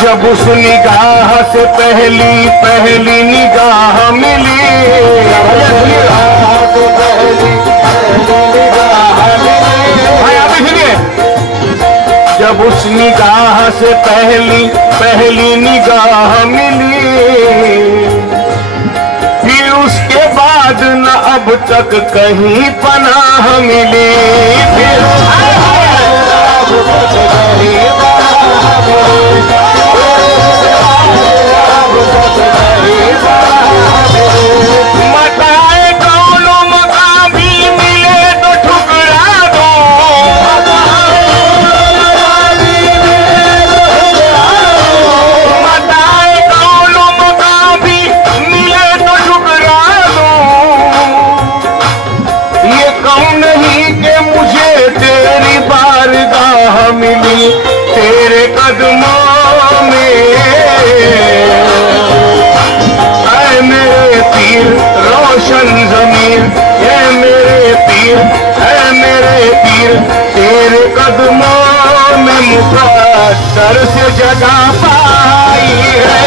जब उस निगाह से पहली पहली निगाह मिली, जब उस निगाह से पहली पहली निगाह मिली, फिर उसके बाद न अब तक कहीं पनाह मिली, फिर मताए दोनों मकाम भी मिले तो ठुकरा दो, मताए दोनों मकाम भी मिले तो ठुकरा दो। ये कहूँ नहीं कि मुझे तेरी बारगाह मिली, तेरे कदमों में ऐ मेरे पीर रोशन ज़मीर, ऐ मेरे पीर, ऐ मेरे पीर, तेरे कदमों में मुक़द्दर से जगह पाई है,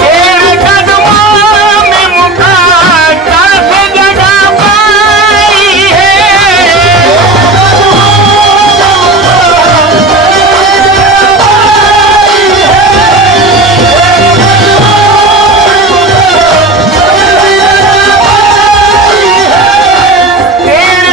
तेरे कदमों में मुक़द्दर से जगह पाई है, तेरे कदमों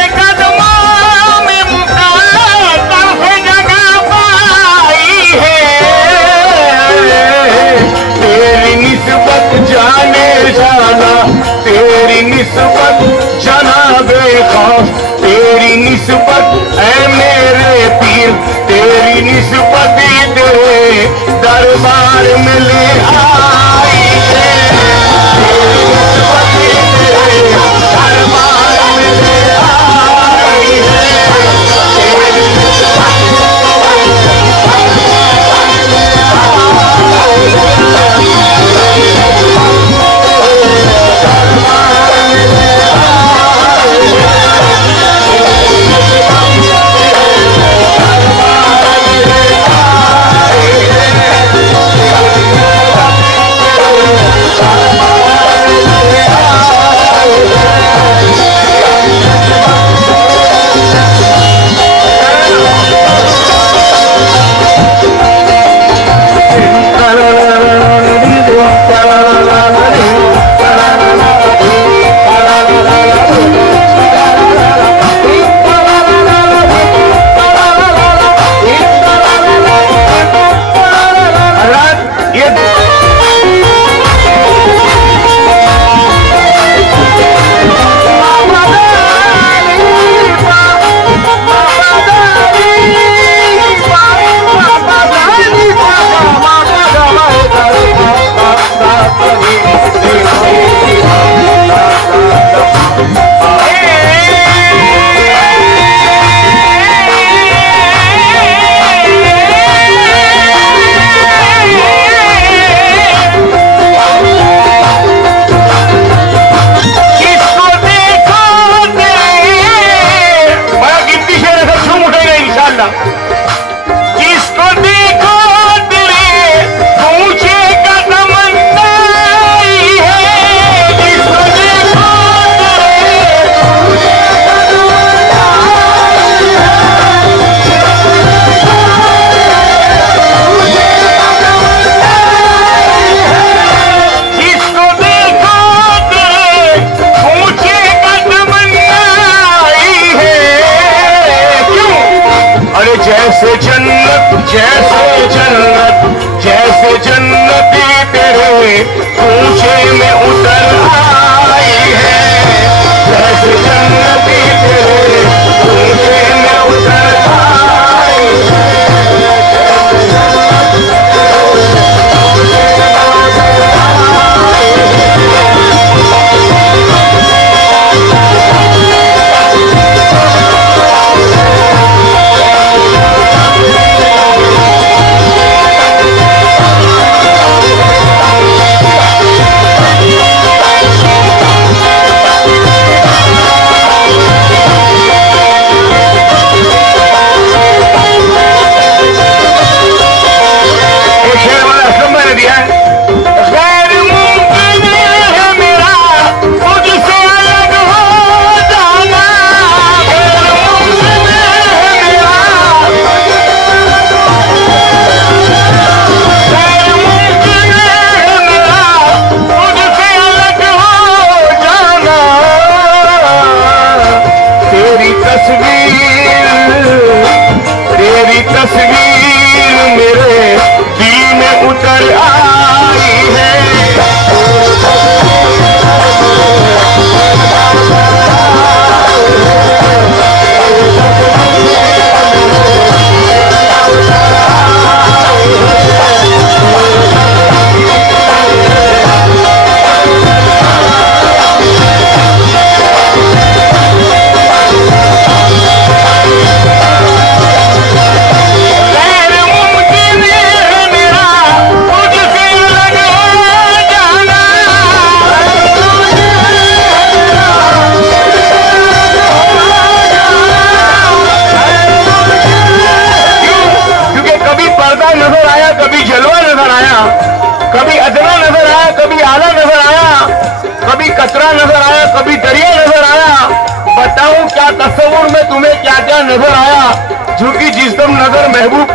तेरी निस्बत ऐ मेरे पीर, तेरी निस्बत तेरे दरबार में ले आई है, तेरी निस्बत तेरे दरबार में ले आई है, तेरी निस्बत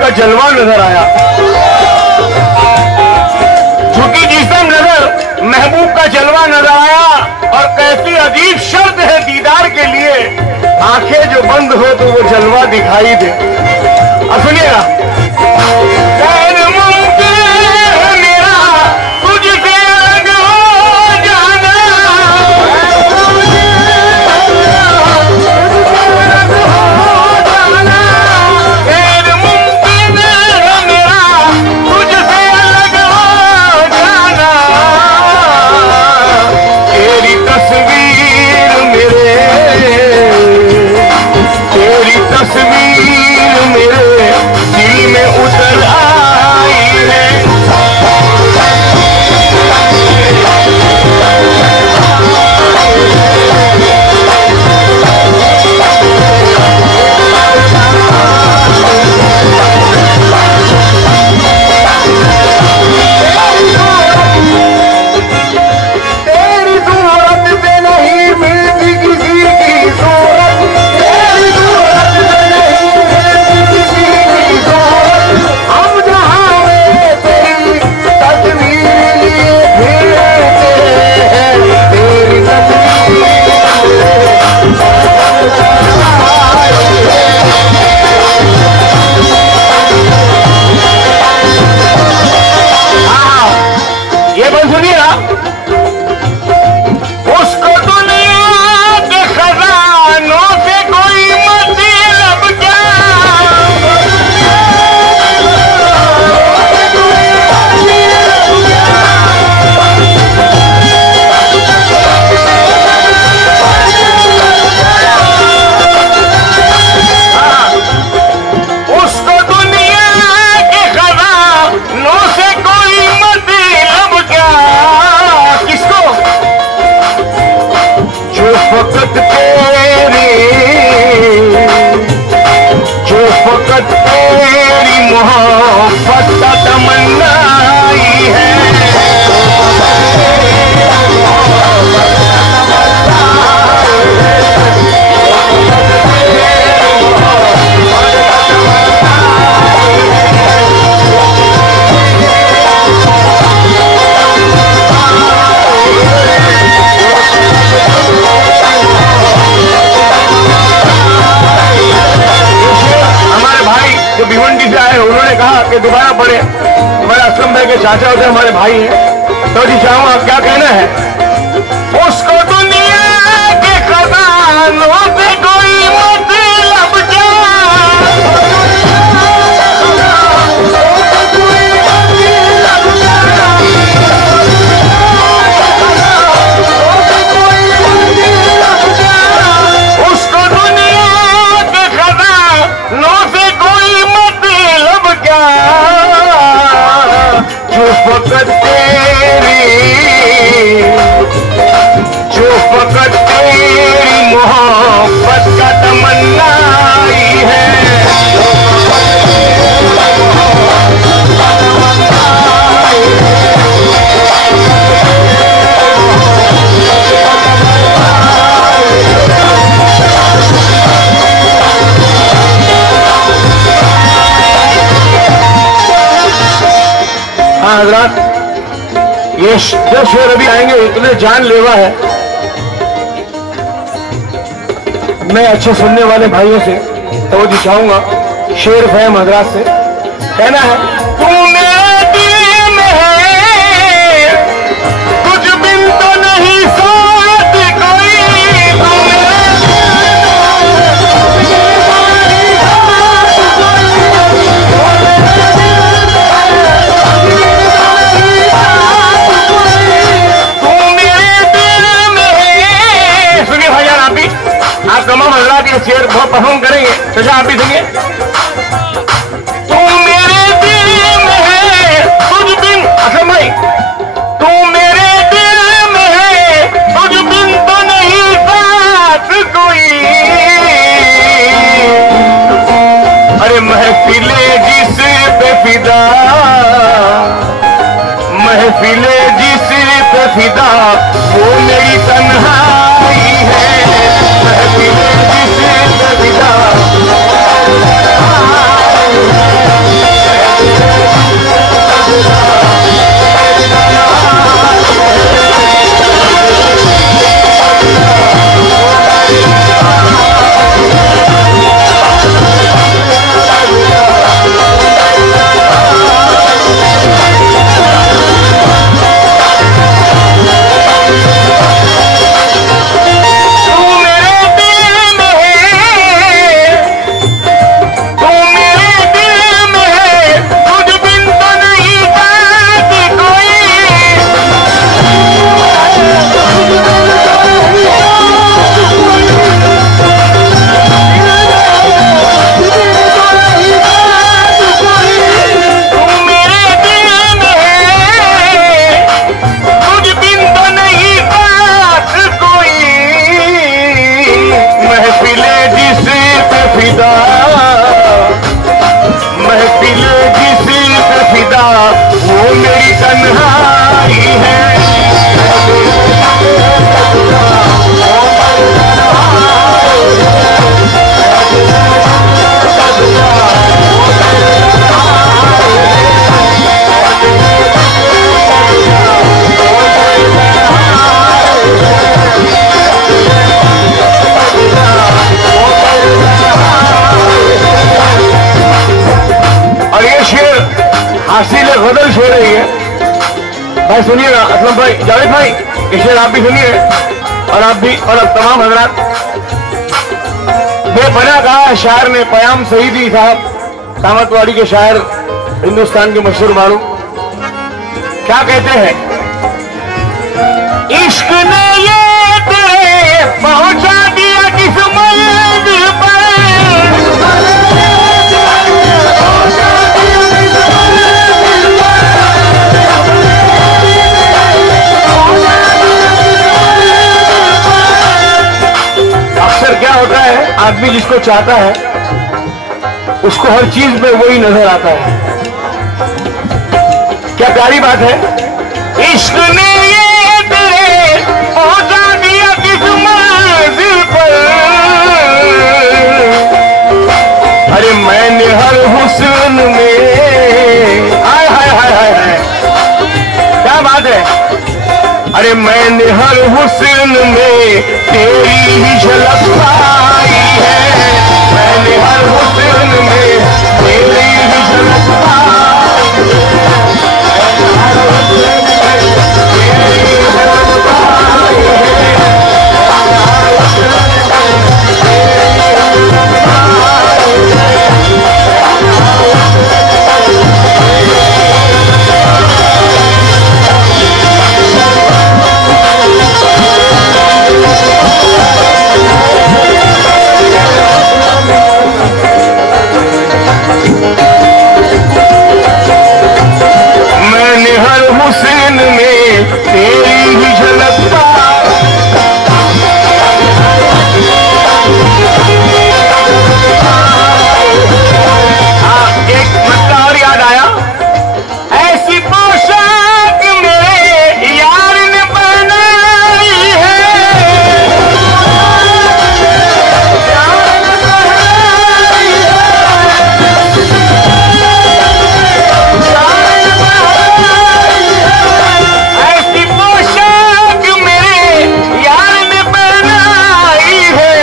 का जलवा नजर आया। झुकी जिस्म नजर महबूब का जलवा नजर आया। और कैसी अजीब शर्त है दीदार के लिए, आंखें जो बंद हो तो वो जलवा दिखाई दे। अब सुनिएगा, तस्वीर मेरे दिल में उतर आई है। तेरी सूरत से नहीं मिलती किसी की सूरत, तेरी सूरत से नहीं मिलती किसी की सूरत। हम जहां में तेरी तस्वीर लिए फिरते हैं, तेरी तस्वीर ये बंद सुनिए। उसको दुनिया के खजानों से कोई मतलब क्या, उसको दुनिया के खजानों से कोई मतलब क्या। किसको? जो फकत तेरी मोहब्बत का तमन्ना ही है। जो भिवंडी से आए उन्होंने कहा कि दोबारा पढ़े। हमारे असलम भाई के चाचा होते हमारे भाई हैं, तो जी चाहूंगा क्या कहना है। उसको दुनिया के खजानों से कोई मतलब क्या, उसको दुनिया के खजानों से कोई मतलब क्या। जो फकत तेरी मोहब्बत का तमन्ना ही है। हाँ हजरात, ये जो शेर अभी आएंगे इतने जानलेवा है। मैं अच्छे सुनने वाले भाइयों से तो चाहूंगा, शेर फहम हजरात से कहना है। तू मेरे दिल में है, कुछ बिन तो नहीं साथ कोई। सुनिए भाईजान, आप भी, आप तमाम हजरात ये शेर बहुत पसंद करेंगे, तो आप भी सुनिए। तू मेरे दिल में है तुझ बिन, असम भाई, तू मेरे दिल में है तुझ बिन तो नहीं साथ कोई। अरे महफिले जिस पे फिदा, महफिले जिस पे फिदा, वो मेरी तन्हाई है। महफिले जिस पे फिदा, ललित भाई ये शेर आप भी सुनिए, और आप भी, और अब तमाम हजरात। बेपना कहा शायर ने, पयाम सईदी साहब सामतवाड़ी के शायर, हिंदुस्तान के मशहूर मालूम, क्या कहते हैं? इश्क ने ये तेरे पहुंचा दिया किस मंजिल पर, अक्सर क्या होता है, आदमी जिसको चाहता है उसको हर चीज में वही नजर आता है। क्या प्यारी बात है। इश्क ने ये तेरे पहुंचा दिया किस मंजिल पर, अरे मैंने हर हुस्न में, हाय हाय हाय हाय हाय, क्या बात है। अरे मैंने हर हुस्न में तेरी ही झलक पाई है, मैंने हर हुस्न में तेरी ही झलक पाई है, हर हुस्न में तेरी ही झलक पाई है, हर हुस्न में तेरी ही झलक पाई है, मैंने हर हुस्न में तेरी ही झलक पाई। एक मसला और याद आया, ऐसी पोशाक मेरे यार ने बनाई है, ऐसी पोशाक मेरे यार ने बनाई है,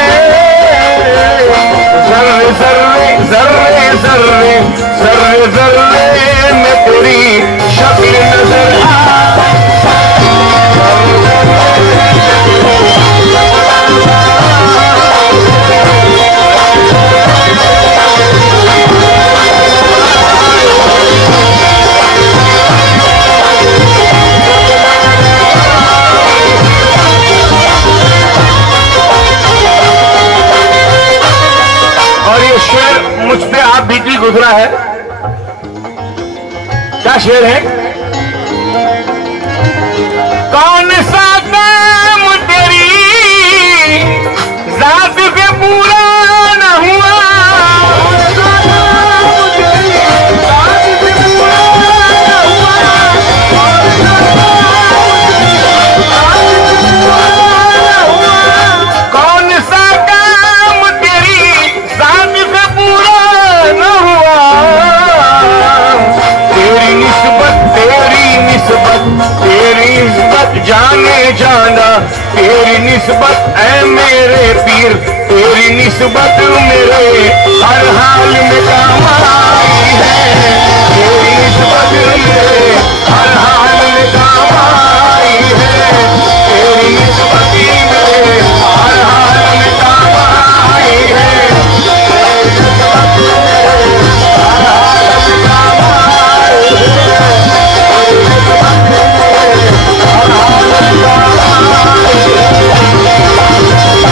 जर्रे जर्रे जर्रे जर्रे जर्रे जर्रे में तेरी शक्ल नजर और ये शेर मुझ पे आप बीती गुजरा है। क्या शेर है? कौन सा काम तेरी जात से पूरा न हुआ, कौन सा काम तेरी जात से पूरा न हुआ, तेरी निस्बत तेरी निस्बत जाने जाना, तेरी निस्बत ऐ मेरे पीर, तेरी निस्बत मेरे हर हाल में काम आई है, तेरी निस्बत मेरे हर हाल में काम आई है, तेरी निस्बत मेरे हर हाल में काम आई है, तेरी निस्बत मेरे हर हाल में काम आई है, तेरी निस्बत मेरे हर हाल में काम आई है।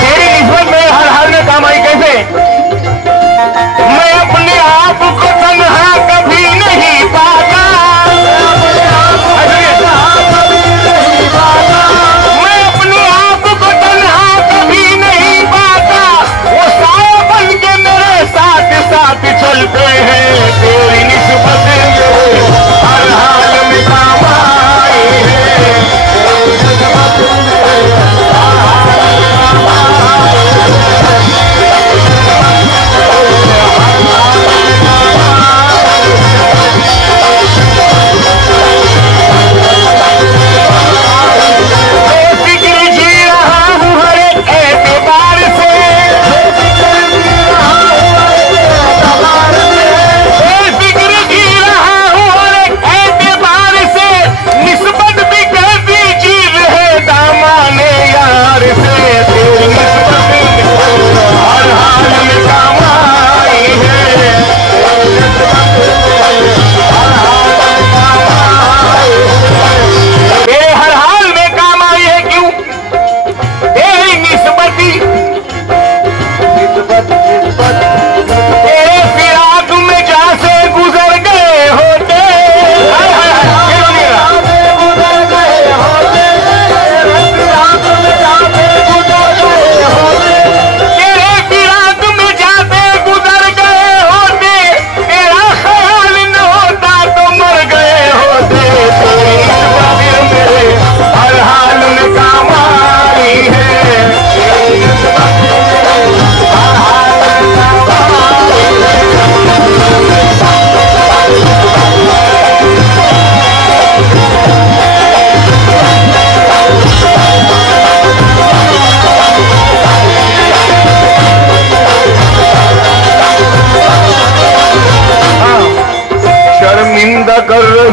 तेरी निस्बत मेरे हर हाल में काम आई कैसे? मैं अपने आप को तन्हा कभी नहीं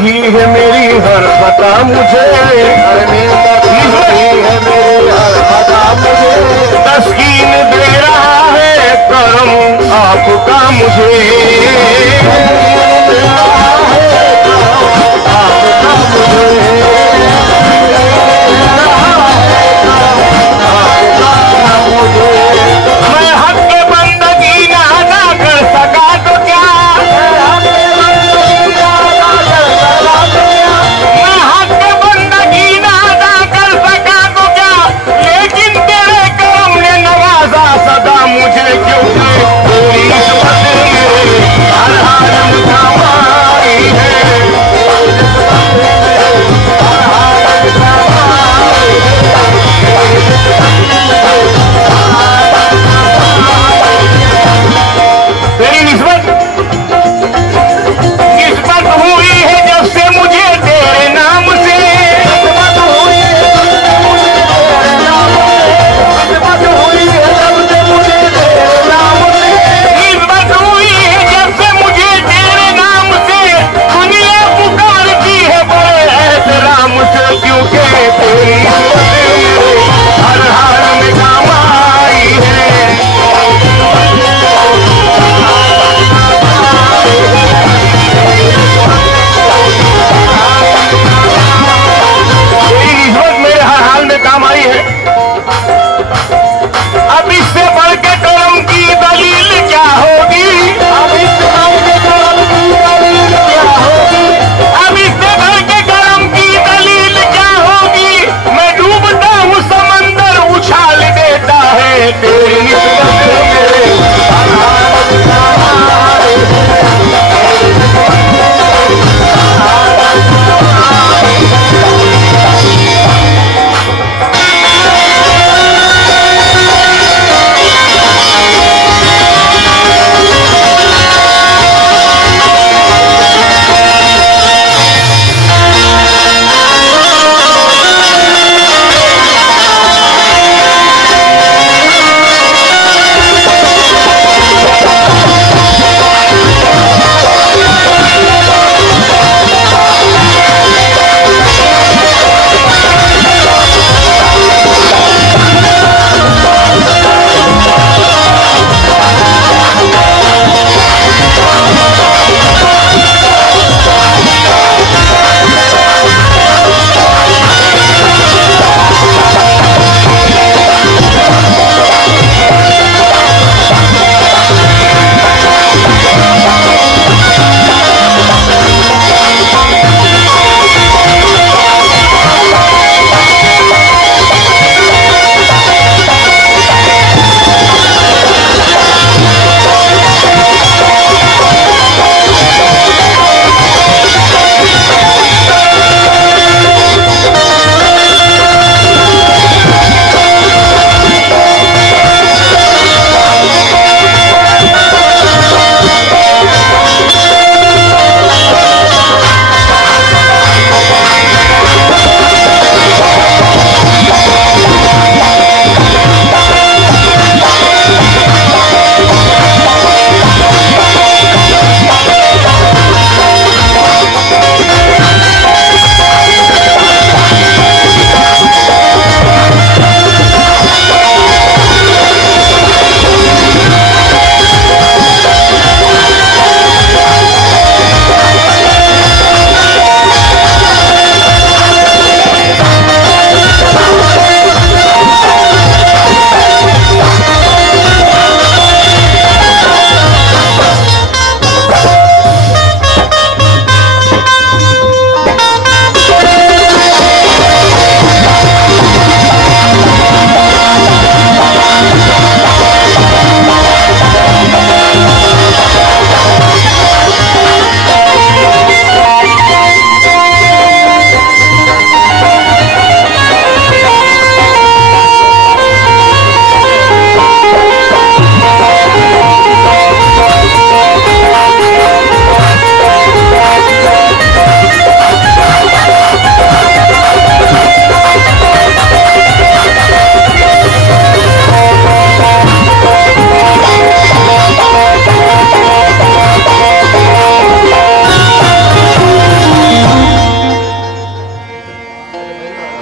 रही है मेरी हर खता मुझे, अरविंद बता रही है मेरी हर खता मुझे, तस्कीन दे रहा है करम आपका मुझे, आपका मुझे मैं हक के बंदगी ना अदा कर सका तो क्या, मैं हक के बंदगी ना अदा कर सका तो क्या, लेकिन तेरे करम ने नवाजा सदा मुझे, क्योंकि तेरी इस्मत मेरे हर हाल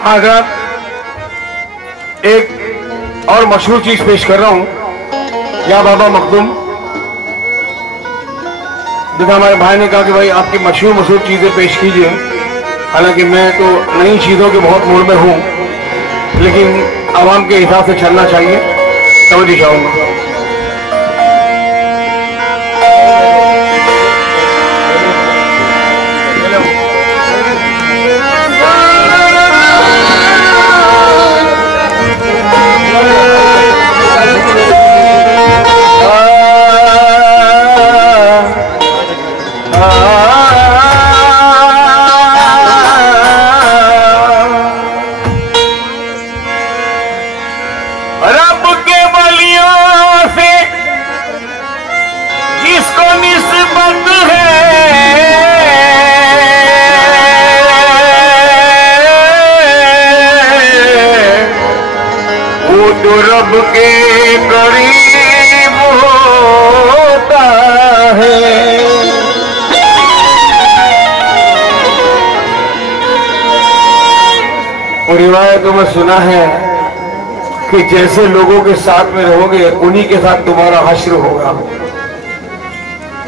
हजरत, एक और मशहूर चीज पेश कर रहा हूं। या बाबा मखदूम, जैसा हमारे भाई ने कहा कि भाई आपकी मशहूर चीजें पेश कीजिए, हालांकि मैं तो नई चीजों के बहुत मूड में हूं, लेकिन आवाम के हिसाब से चलना चाहिए, तवज्जो चाहूंगा। रब के करीब होता है। और रिवायतों में सुना है कि जैसे लोगों के साथ में रहोगे उन्हीं के साथ तुम्हारा हश्र होगा।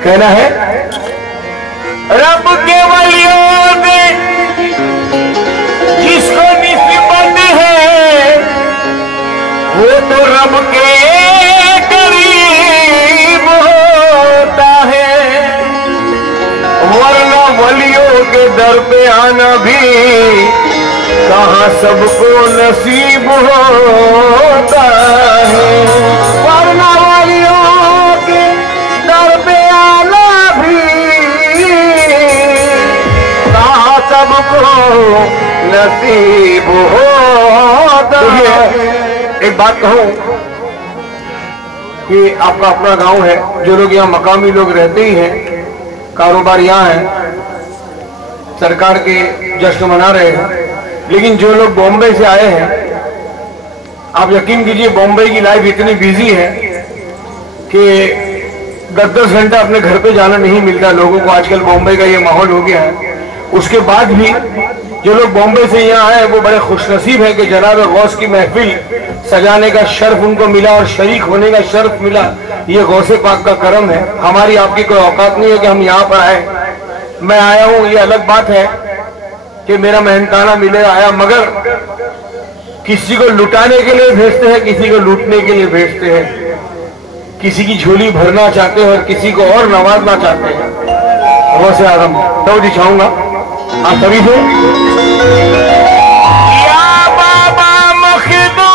कहना है रब के वलियों से जिसको निस्बत है वो तो रब के करीब होता है, वरना वलियों के दर पे आना भी कहाँ सबको नसीब होता है। वरना वलियों के दर पे आना भी कहाँ सबको नसीब होता है। एक बात कहूं कि आपका अपना गांव है, जो लोग यहाँ मकामी लोग रहते ही हैं, कारोबार यहाँ है, सरकार के जश्न मना रहे हैं, लेकिन जो लोग बॉम्बे से आए हैं, आप यकीन कीजिए बॉम्बे की लाइफ इतनी बिजी है कि 10-10 घंटा अपने घर पे जाना नहीं मिलता लोगों को। आजकल बॉम्बे का ये माहौल हो गया है। उसके बाद भी जो लोग बॉम्बे से यहाँ आए वो बड़े खुशनसीब हैं कि जनाब गौस की महफिल सजाने का शर्फ उनको मिला और शरीक होने का शर्फ मिला। ये गौसे पाक का करम है। हमारी आपकी कोई औकात नहीं है कि हम यहाँ पर आए। मैं आया हूँ, ये अलग बात है कि मेरा मेहनताना मिले आया, मगर किसी को लुटाने के लिए भेजते हैं, किसी को लूटने के लिए भेजते हैं, किसी की झोली भरना चाहते हैं और किसी को और नवाजना चाहते हैं। गौसे आजम तो दिखाऊंगा आप सभी से। या बाबा मखदूम,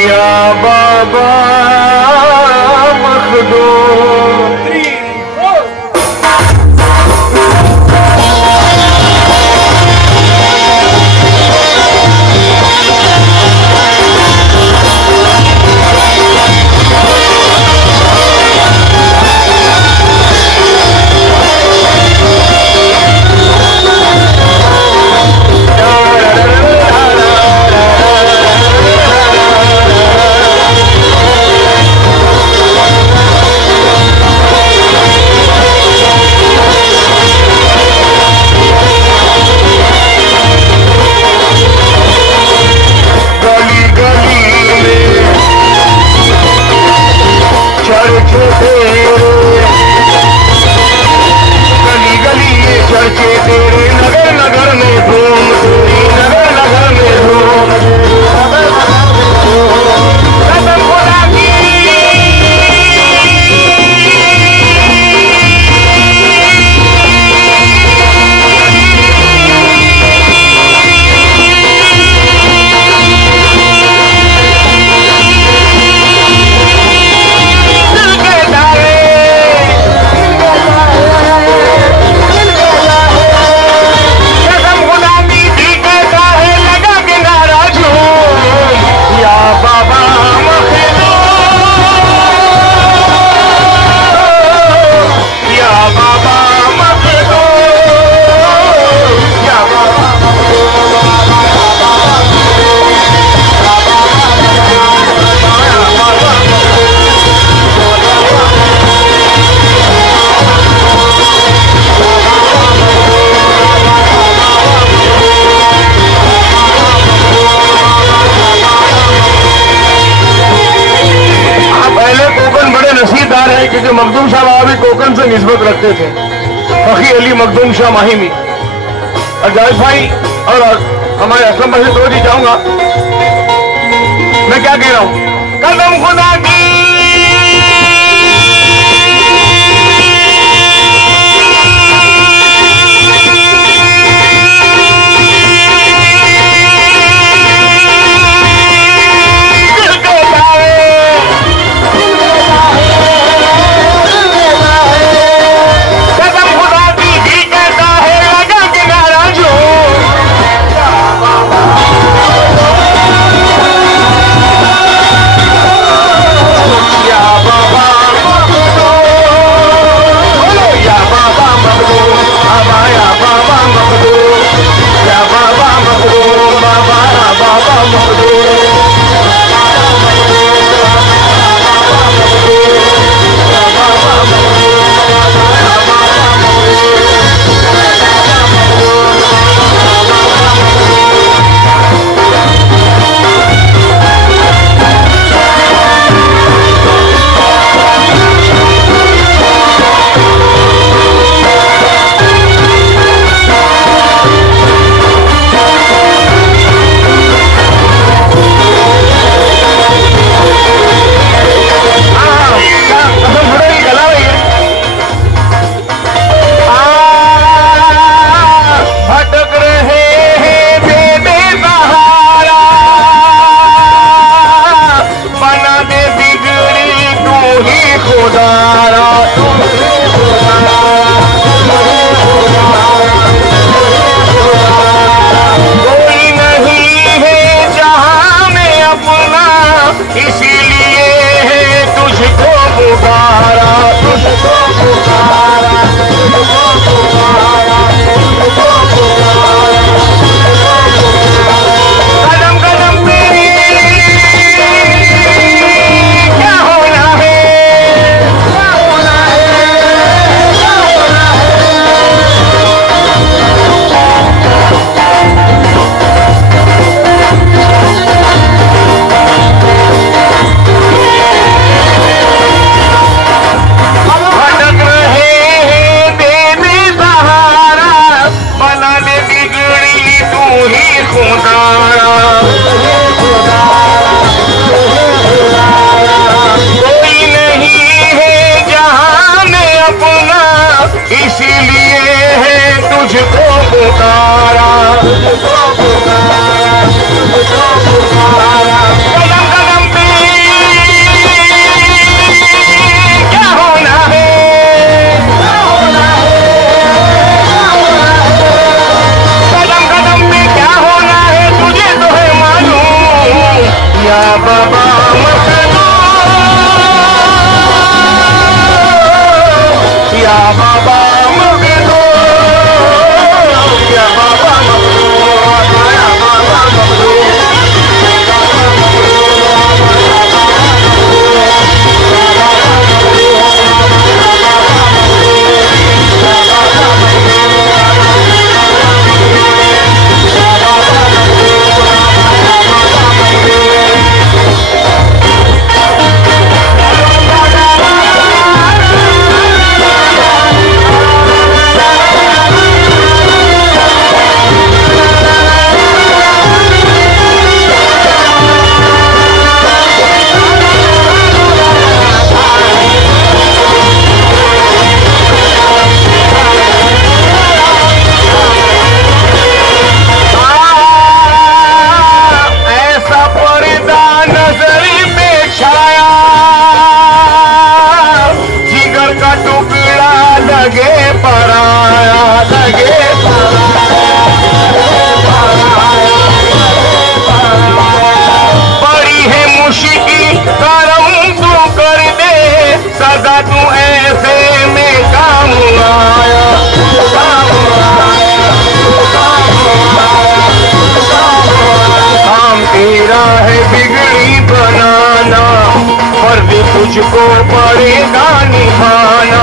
या बाबा मखदूम, कि मखदूम शाह बाबा भी कोकन से निस्बत रखते थे, फकी अली मखदूम शाह माहिमी। और जावेद भाई और हमारे असलम भाई से तो जी चाहूंगा, मैं क्या कह रहा हूं, कदम खुदा की तुझको पड़ेगा निभाना,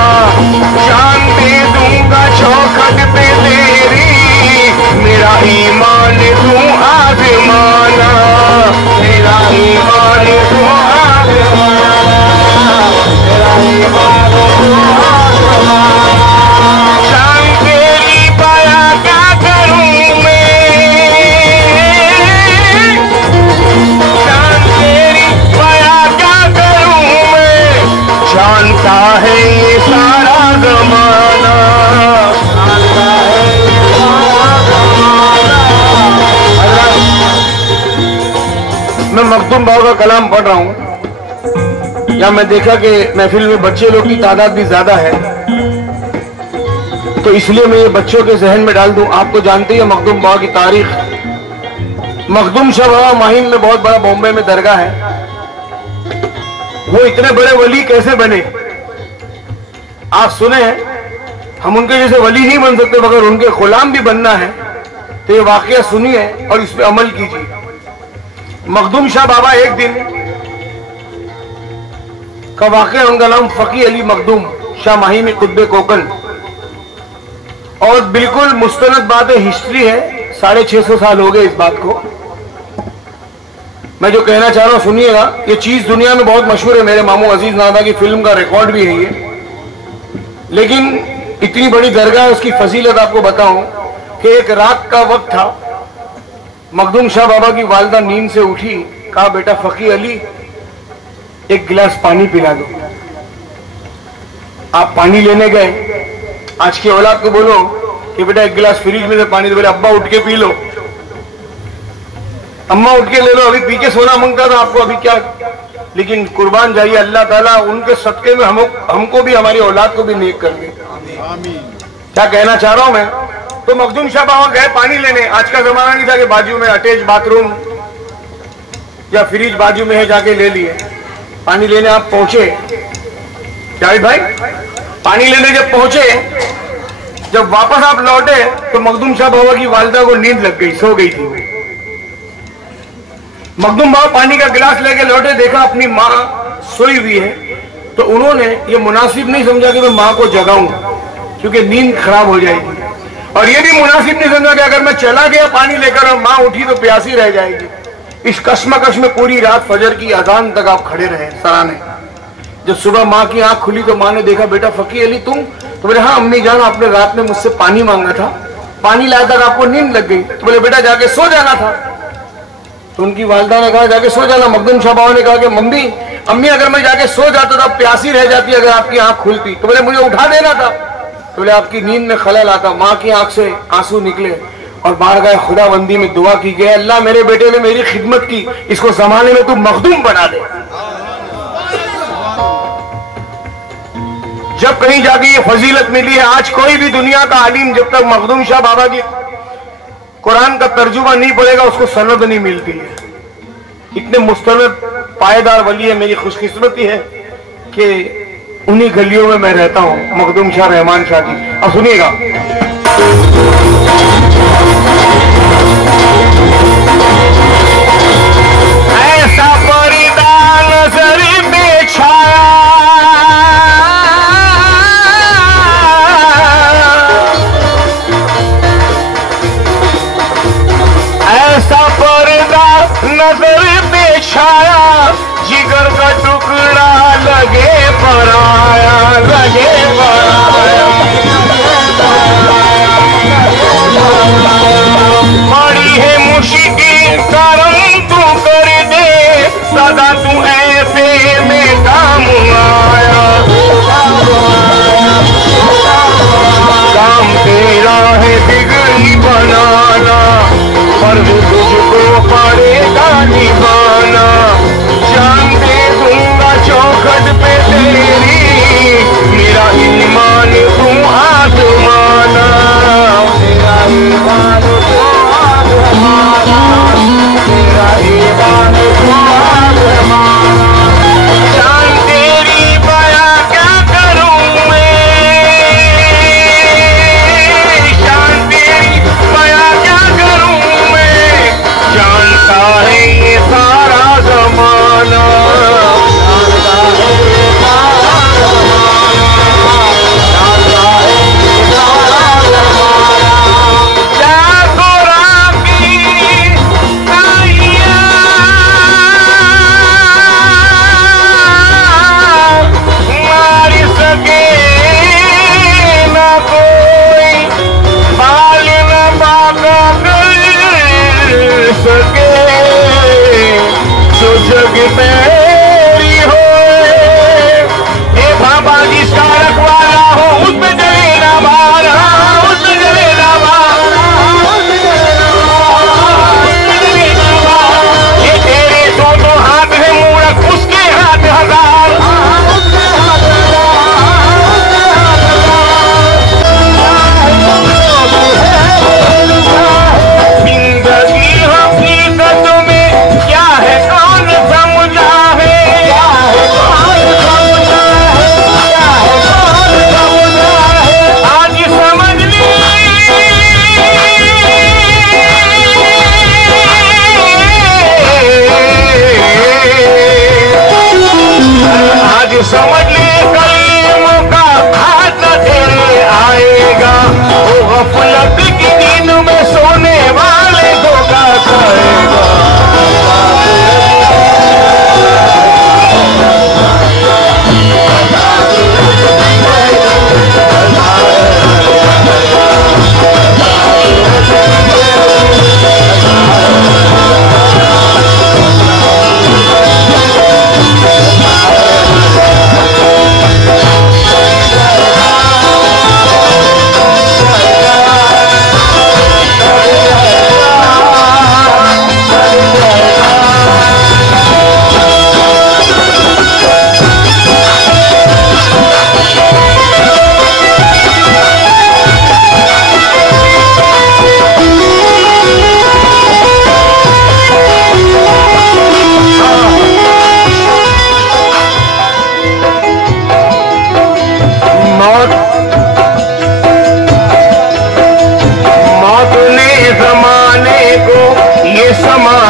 जान दे दूंगा चौखट पे तेरी, मेरा ईमान तू आजमाना, मेरा ईमान तू आजमाना, मेरा ईमान जानता है ये सारा जमाना, जानता है ये सारा जमाना। मैं मखदूम भाव का कलाम पढ़ रहा हूं। या मैं देखा कि महफिल में बच्चे लोग की तादाद भी ज्यादा है, तो इसलिए मैं ये बच्चों के जहन में डाल दूं। आपको जानते हैं मखदूम बाबा की तारीख। मखदूम शाह बाबा माहिम में बहुत बड़ा बॉम्बे में दरगाह है। वो इतने बड़े वली कैसे बने आप सुने हैं। हम उनके जैसे वली नहीं बन सकते, मगर उनके गुलाम भी बनना है। तो ये वाकया सुनिए और इस पे अमल कीजिए। मखदूम शाह बाबा एक दिन का वाकया, उनका नाम फकी अली मखदूम शाह माहिमी कुतबे कोकन, और बिल्कुल मुस्तनद बात है, हिस्ट्री है। 650 साल हो गए इस बात को। मैं जो कहना चाह रहा हूं सुनिएगा। ये चीज दुनिया में बहुत मशहूर है, मेरे मामू अजीज नादा की फिल्म का रिकॉर्ड भी है ये। लेकिन इतनी बड़ी दरगाह है, उसकी फजीलत आपको बताऊं कि एक रात का वक्त था। मखदूम शाह बाबा की वालिदा नींद से उठी, कहा बेटा फकी अली एक गिलास पानी पिला दो। आप पानी लेने गए। आज की औलाद को बोलो कि बेटा एक गिलास फ्रिज में से पानी दो, बोले अब्बा उठ के पी लो, अम्मा उठ के ले लो, अभी पी के सोना मांगता था आपको, अभी क्या। लेकिन कुर्बान जाइए, अल्लाह ताला उनके सदके में हमको भी, हमारी औलाद को भी नेक कर दे। क्या कहना चाह रहा हूं मैं। तो मखदूम शाह बाबा गए पानी लेने। आज का जमाना नहीं था कि बाजू में अटैच बाथरूम या फ्रिज बाजू में है, जाके ले लिए। पानी लेने आप पहुंचे, जाहिद भाई पानी लेने जब पहुंचे, जब वापस आप लौटे तो मखदूम शाह बाबा की वालिदा को नींद लग गई, सो गई थी। मखदूम बाबा पानी का गिलास लेके लौटे, देखा अपनी माँ सोई हुई है। तो उन्होंने ये मुनासिब नहीं समझा कि मैं माँ को जगाऊं, क्योंकि नींद खराब हो जाएगी। और ये भी मुनासिब नहीं समझा कि अगर मैं चला गया पानी लेकर और माँ उठी तो प्यासी रह जाएगी। इस कश्मकश में पूरी रात फजर की अजान तक आप खड़े रहे सराहने। जब सुबह माँ की आंख खुली तो माँ ने देखा बेटा फकी अली तुम। तो बोले हाँ अम्मी जान, आपने रात में मुझसे पानी मांगा था, पानी लाया तक आपको नींद लग गई। तो बोले बेटा जाके सो जाना था। तो उनकी वालिदा ने कहा जाके सो जाना। मखदूम शाह बाबा ने कहा कि मम्मी अम्मी अगर मैं जाके सो जाता तो प्यासी रह जाती अगर आपकी आंख खुलती। तो बोले मुझे उठा देना था। तो बोले आपकी नींद में खलल आता। माँ की आंख से आंसू निकले और बारगाह खुदाबंदी में दुआ की गई, अल्लाह मेरे बेटे ने मेरी खिदमत की, इसको जमाने में तू मखदूम बना दे। जब कहीं जाके ये फजीलत मिली है। आज कोई भी दुनिया का आलिम जब तक मखदूम शाह बाबा की कुरान का तर्जुमा नहीं पड़ेगा उसको सनद नहीं मिलती है। इतने मुस्तनद पायदार वली है। मेरी खुशकिस्मती है कि उन्हीं गलियों में मैं रहता हूं। मखदूम शाह रहमान शाह जी, अब सुनिएगा। ऐसा परिदा नजर में छाया, ऐसा पर्दा नजर पे छाया, जिगर का टुकड़ा लगे पराया, लगे पराया। समझ ले कल मौका हाथ न तेरे आएगा। वो गफलत की नींद में सोने वाले धोखा खाएगा।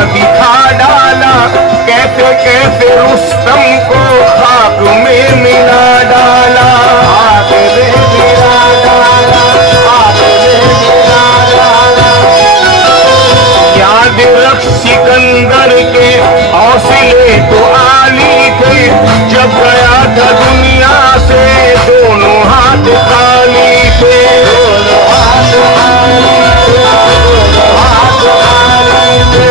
दिखा डाला कैसे कैसे रुस्तम को खाक में मिला डाला। खाक में मिला डाला, खाक में मिला डाला। याद रख सिकंदर के हौसले तो आली थे, जब गया था दुनिया से दोनों हाथ खाली थे। दोनों हाथ खाली थे, दोनों हाथ खाली थे।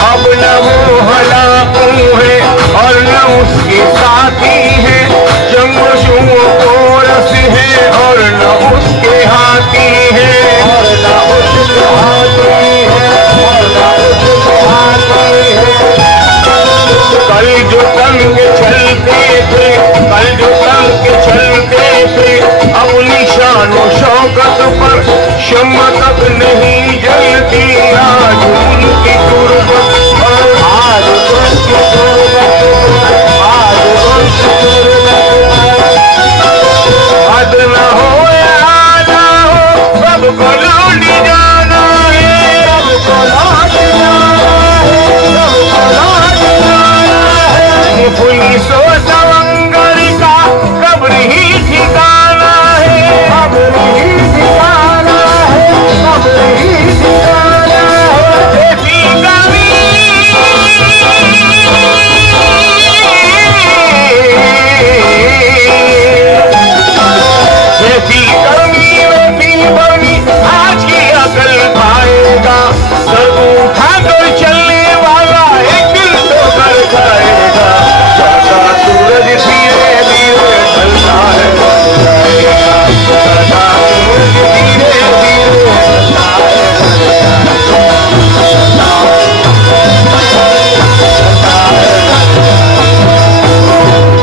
अब न वो हलाकू है और न उसके साथी है, जंगजुओं को रस है और न उसके हाथी है, और न उसके हाथी है, और न उसके हाथी है। कल जो तंग चलते थे, कल जो तंग चलते थे, अब निशानो शौकत पर शम्मा तक नहीं जलती। आज उनकी तुरबत पर, आज उनकी तुरबत पर, आज उनकी तुरबत पर। हद न हो या ना हो, सबको लौट जाना है, सबको लौट जाना है, सबको लौट जाना है। पुलिसो सवंगर का कब्र ही ठिकाना है, कब्र ही ठिकाना है, कब्र ही ठिकाना है। ऐसी कमी जैसी कमी वैसी बनी आज की अकल पाएगा। सर उठा कर चलने वाला एक दिन तो कर खाएगा। चढ़ता सूरज धीरे धीरे ढलता है, चढ़ता सूरज धीरे धीरे ढलता है।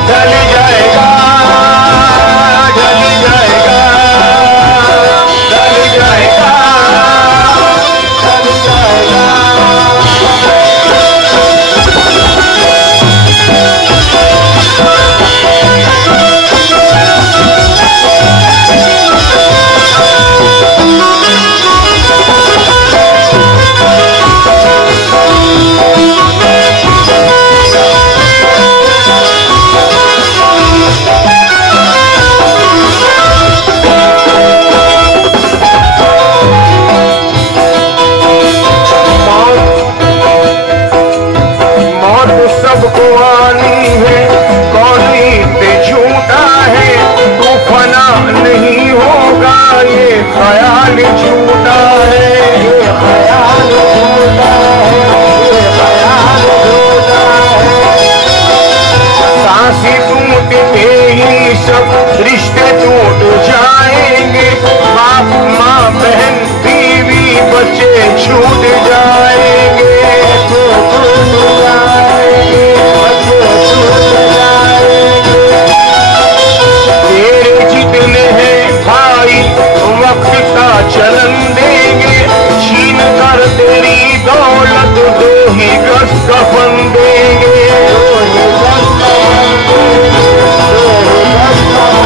ढल जाएगा, ढल जाएगा, ढल जाएगा, ढल जाएगा। मौत सबको आनी है, कौन पे झूठा है। तू फना नहीं होगा, ये ख्याल झूठा है, ये ख्याल झूठा है, ये ख्याल झूठा है। सांसें टूटते ही सब रिश्ते टूट जाएंगे। बाप माँ बहन बीवी बच्चे छूट जाएंगे, छूट जाएंगे, बच्चे छूट जाएंगे। तेरे जितने हैं भाई वक्त का चलन देंगे, छीन कर तेरी दौलत दो ही गज कफन देंगे, दो ही गज कफन देंगे, दो ही गज कफन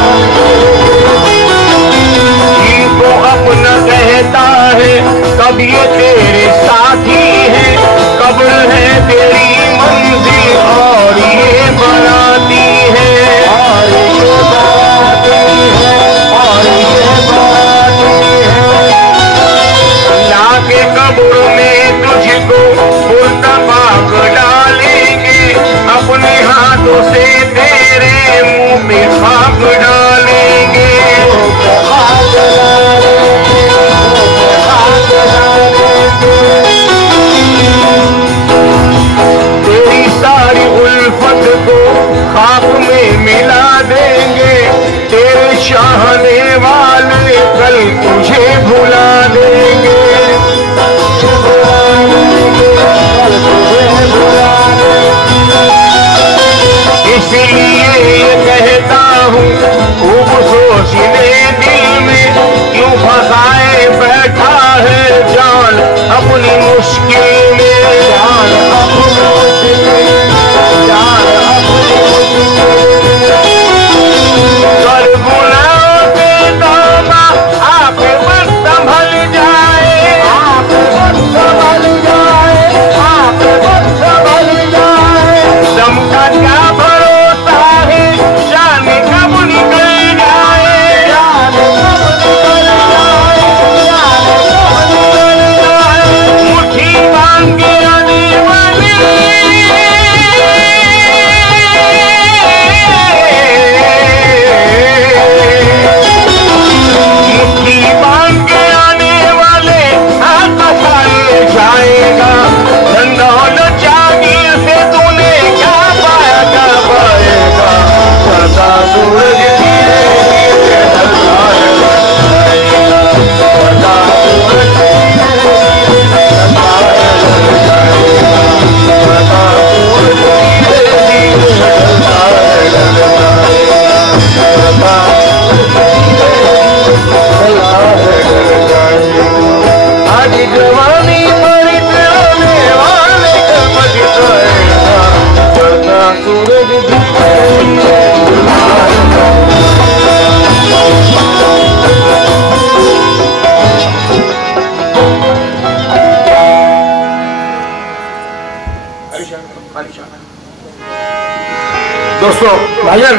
मुश्किल में जान अपनों से जान अपनों से कर गुनाहों से तौबा आप बस संभल जाए, आप बस संभल जाए, आप बस संभल जाए। दम का क्या भरोसा है, जाने कब निकल जाए, जाने कब निकल जाए, जाने कब निकल जाए। मुट्ठी बांध के आने वाले मुट्ठी बांध के आने वाले हाथ बचाए जाएगा। धन जागीर से तूने क्या पाया, क्या पाएगा। सदा सूरज धीरे धीरे ढलता जाएगा, सदा सूरज धीरे धीरे ढलता जाएगा, सदा सूरज धीरे धीरे ढलता जाएगा, सदा आज जवानी पर इतने वाले कल बच जाएगा। सदा सूरज धीरे धीरे दोस्तों भाईजान,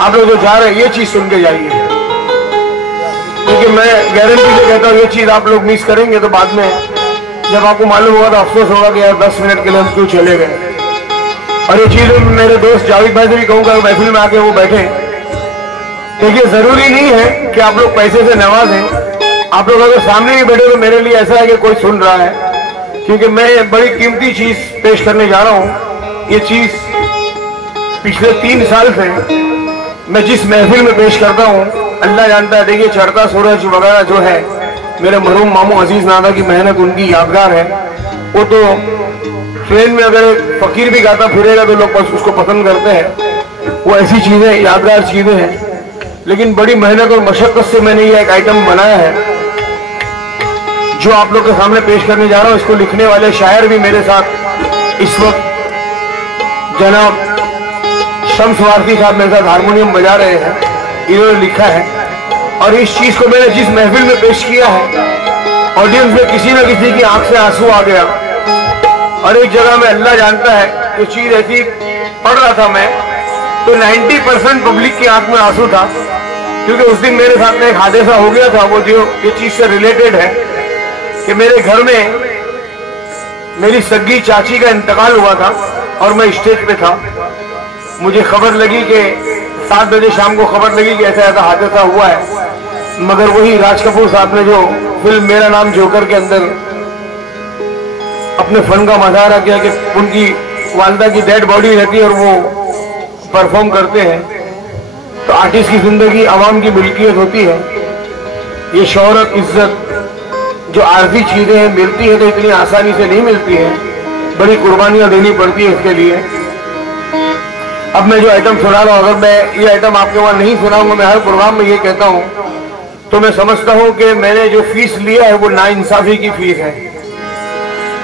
आप लोग जो जा रहे हैं ये चीज सुन के जाइए, क्योंकि मैं गारंटी से कहता हूँ ये चीज आप लोग मिस करेंगे तो बाद में जब आपको मालूम होगा तो अफसोस होगा कि यार 10 मिनट के लिए हम क्यों चले गए। और ये चीज मेरे दोस्त जावेद भाई से भी कहूंगा महफिल में आके वो बैठे। देखिए जरूरी नहीं है कि आप लोग पैसे से नवाजें, आप लोग अगर सामने भी बैठे तो मेरे लिए ऐसा है कि कोई सुन रहा है, क्योंकि मैं बड़ी कीमती चीज पेश करने जा रहा हूँ। ये चीज पिछले 3 साल से मैं जिस महफिल में पेश करता हूँ अल्लाह जानता है। देखिए चढ़ता सूरज वगैरह जो है मेरे मरहूम मामू अजीज नादा की मेहनत उनकी यादगार है। वो तो ट्रेन में अगर फकीर भी गाता फिरेगा तो लोग उसको पसंद करते हैं। वो ऐसी चीजें यादगार चीजें हैं, लेकिन बड़ी मेहनत और मशक्कत से मैंने ये एक आइटम बनाया है जो आप लोग के सामने पेश करने जा रहा हूँ। इसको लिखने वाले शायर भी मेरे साथ इस वक्त जनाब शम्स वारसी साहब मेरे साथ हारमोनियम बजा रहे हैं, इन्होंने लिखा है। और इस चीज को मैंने जिस महफिल में पेश किया है ऑडियंस में किसी न किसी की आंख से आंसू आ गया। और एक जगह में अल्लाह जानता है ये चीज ऐसी पढ़ रहा था मैं तो 90% पब्लिक की आंख में आंसू था, क्योंकि उस दिन मेरे साथ में एक हादसा हो गया था वो जो ये चीज से रिलेटेड है कि मेरे घर में मेरी सगी चाची का इंतकाल हुआ था और मैं स्टेज पे था। मुझे खबर लगी कि 7 बजे शाम को खबर लगी कि ऐसा ऐसा हादसा हुआ है, मगर वही राज कपूर साहब ने जो फिल्म मेरा नाम जोकर के अंदर अपने फन का मुजाहरा किया कि उनकी वालदा की डेड बॉडी रहती है और वो परफॉर्म करते हैं। तो आर्टिस्ट की जिंदगी आवाम की मिल्कियत होती है। ये शोहरत इज्जत जो आर्जी चीजें हैं मिलती है तो इतनी आसानी से नहीं मिलती है, बड़ी कुर्बानियां देनी पड़ती है इसके लिए। अब मैं जो आइटम सुना रहा हूं, अगर मैं ये आइटम आपके वहां नहीं सुनाऊंगा, मैं हर प्रोग्राम में ये कहता हूं, तो मैं समझता हूं कि मैंने जो फीस लिया है वो नाइंसाफी की फीस है।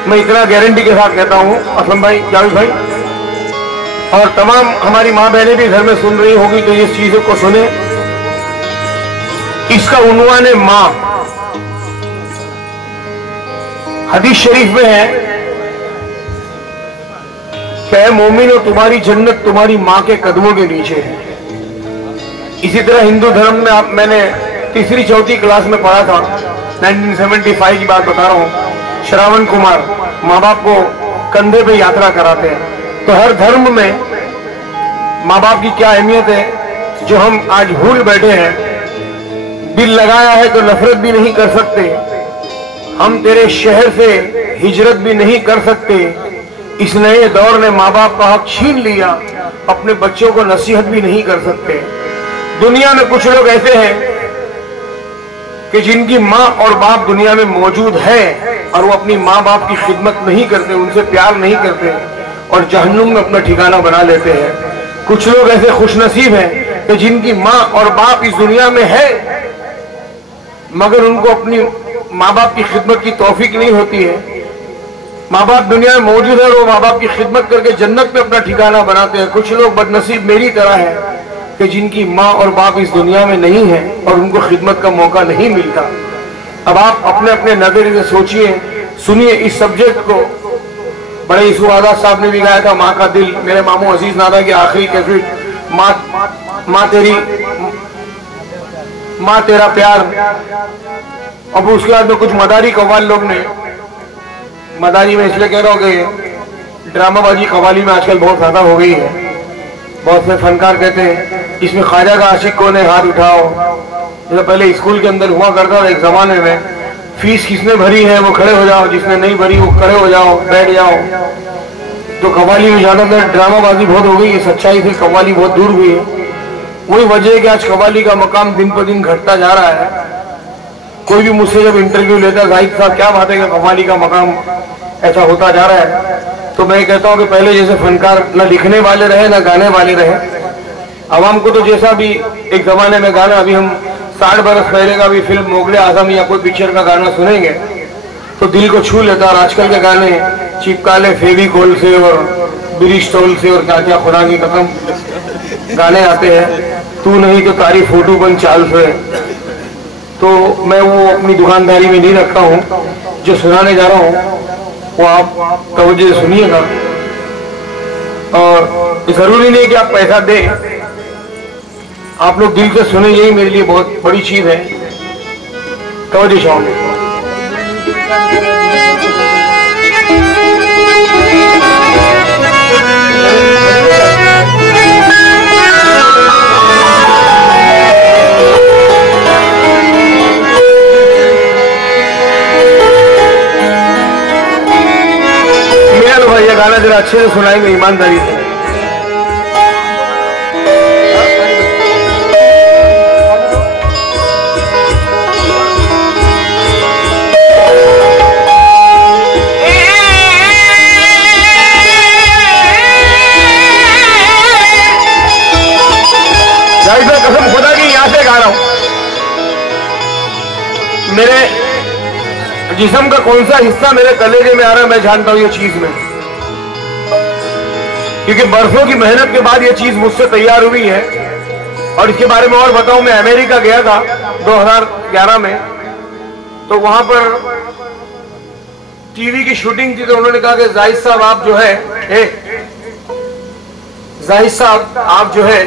मैं इतना गारंटी के साथ कहता हूं असलम भाई, जावेद भाई और तमाम हमारी माँ बहनें भी घर में सुन रही होगी तो इस चीज को सुने। इसका उन्वान है माँ। हदीस शरीफ में है कि मोमिनो तुम्हारी जन्नत तुम्हारी माँ के कदमों के नीचे है। इसी तरह हिंदू धर्म में मैंने 3री-4थी क्लास में पढ़ा था, 1975 की बात बता रहा हूँ। श्रावण कुमार माँ बाप को कंधे पे यात्रा कराते हैं। तो हर धर्म में माँ बाप की क्या अहमियत है जो हम आज भूल बैठे हैं। दिल लगाया है तो नफरत भी नहीं कर सकते, हम तेरे शहर से हिजरत भी नहीं कर सकते। इस नए दौर ने माँ बाप का हक छीन लिया, अपने बच्चों को नसीहत भी नहीं कर सकते। दुनिया में कुछ लोग ऐसे हैं कि जिनकी माँ और बाप दुनिया में मौजूद है और वो अपनी माँ बाप की खिदमत नहीं करते, उनसे प्यार नहीं करते और जहन्नुम में अपना ठिकाना बना लेते हैं। कुछ लोग ऐसे खुशनसीब हैं कि जिनकी माँ और बाप इस दुनिया में है मगर उनको अपनी माँ बाप की खिदमत की तौफीक नहीं होती है। माँ बाप दुनिया में मौजूद है और वो माँ बाप की खिदमत करके जन्नत में अपना ठिकाना बनाते हैं। कुछ लोग बदनसीब मेरी तरह है कि जिनकी माँ और बाप इस दुनिया में नहीं है और उनको खिदमत का मौका नहीं मिलता। अब आप अपने अपने नजरिए से सोचिए, सुनिए इस सब्जेक्ट को। बड़े यूसुफ आजाद साहब ने भी गाया था माँ का दिल, मेरे मामू अजीज नादा की आखिरी कैसेट, माँ तेरा प्यार। अब उसके बाद में कुछ मदारी कव्वाल लोग ने, मदारी में इसलिए कह रहा हूँ कि ड्रामाबाजी कव्वाली में आजकल बहुत ज्यादा हो गई है। बहुत से फनकार कहते हैं इसमें ख्वाजा का आशिक कौन है, हाथ उठाओ। जैसे पहले स्कूल के अंदर हुआ करता था एक जमाने में, फीस किसने भरी है वो खड़े हो जाओ, जिसने नहीं भरी वो खड़े हो जाओ, बैठ जाओ। तो कव्वाली में ज्यादातर ड्रामाबाजी बहुत हो गई है, सच्चाई से कव्वाली बहुत दूर हुई है। वही वजह है कि आज कव्वाली का मकाम दिन पर दिन घटता जा रहा है। कोई भी मुझसे जब इंटरव्यू लेता है जाहिद साहब क्या बात है कि कव्वाली का मकाम ऐसा होता जा रहा है, तो मैं कहता हूँ कि पहले जैसे फनकार न लिखने वाले रहे न गाने वाले रहे। आवाम को तो जैसा भी एक जमाने में गाना, अभी हम 60 बरस पहले का भी फिल्म मोगले आजम या कोई पिक्चर का गाना सुनेंगे तो दिल को छू लेता। और आजकल के गाने चिपकाले फेविकोल से और ब्रिस्टोल से और क्या क्या खुदा की कसम गाने आते हैं, तू नहीं तो तारी फोटो बन चाल से। तो मैं वो अपनी दुकानदारी में नहीं रखता हूँ। जो सुनाने जा रहा हूँ वो आप तवज्जो से सुनिएगा। और जरूरी नहीं कि आप पैसा दें, आप लोग दिल से सुने, यही मेरे लिए बहुत बड़ी चीज है। तवज्जो चाहूंगे। ये गाना जरा अच्छे से सुनाएंगे ईमानदारी से। कसम खुदा की यहां से गा रहा हूं। मेरे जिस्म का कौन सा हिस्सा मेरे कलेजे में आ रहा है मैं जानता हूं ये चीज में, क्योंकि बरसों की मेहनत के बाद ये चीज मुझसे तैयार हुई है। और इसके बारे में और बताऊं, मैं अमेरिका गया था 2011 में, तो वहां पर टीवी की शूटिंग थी। तो उन्होंने कहा कि जाहिद साहब आप जो है, जाहिद साहब आप जो है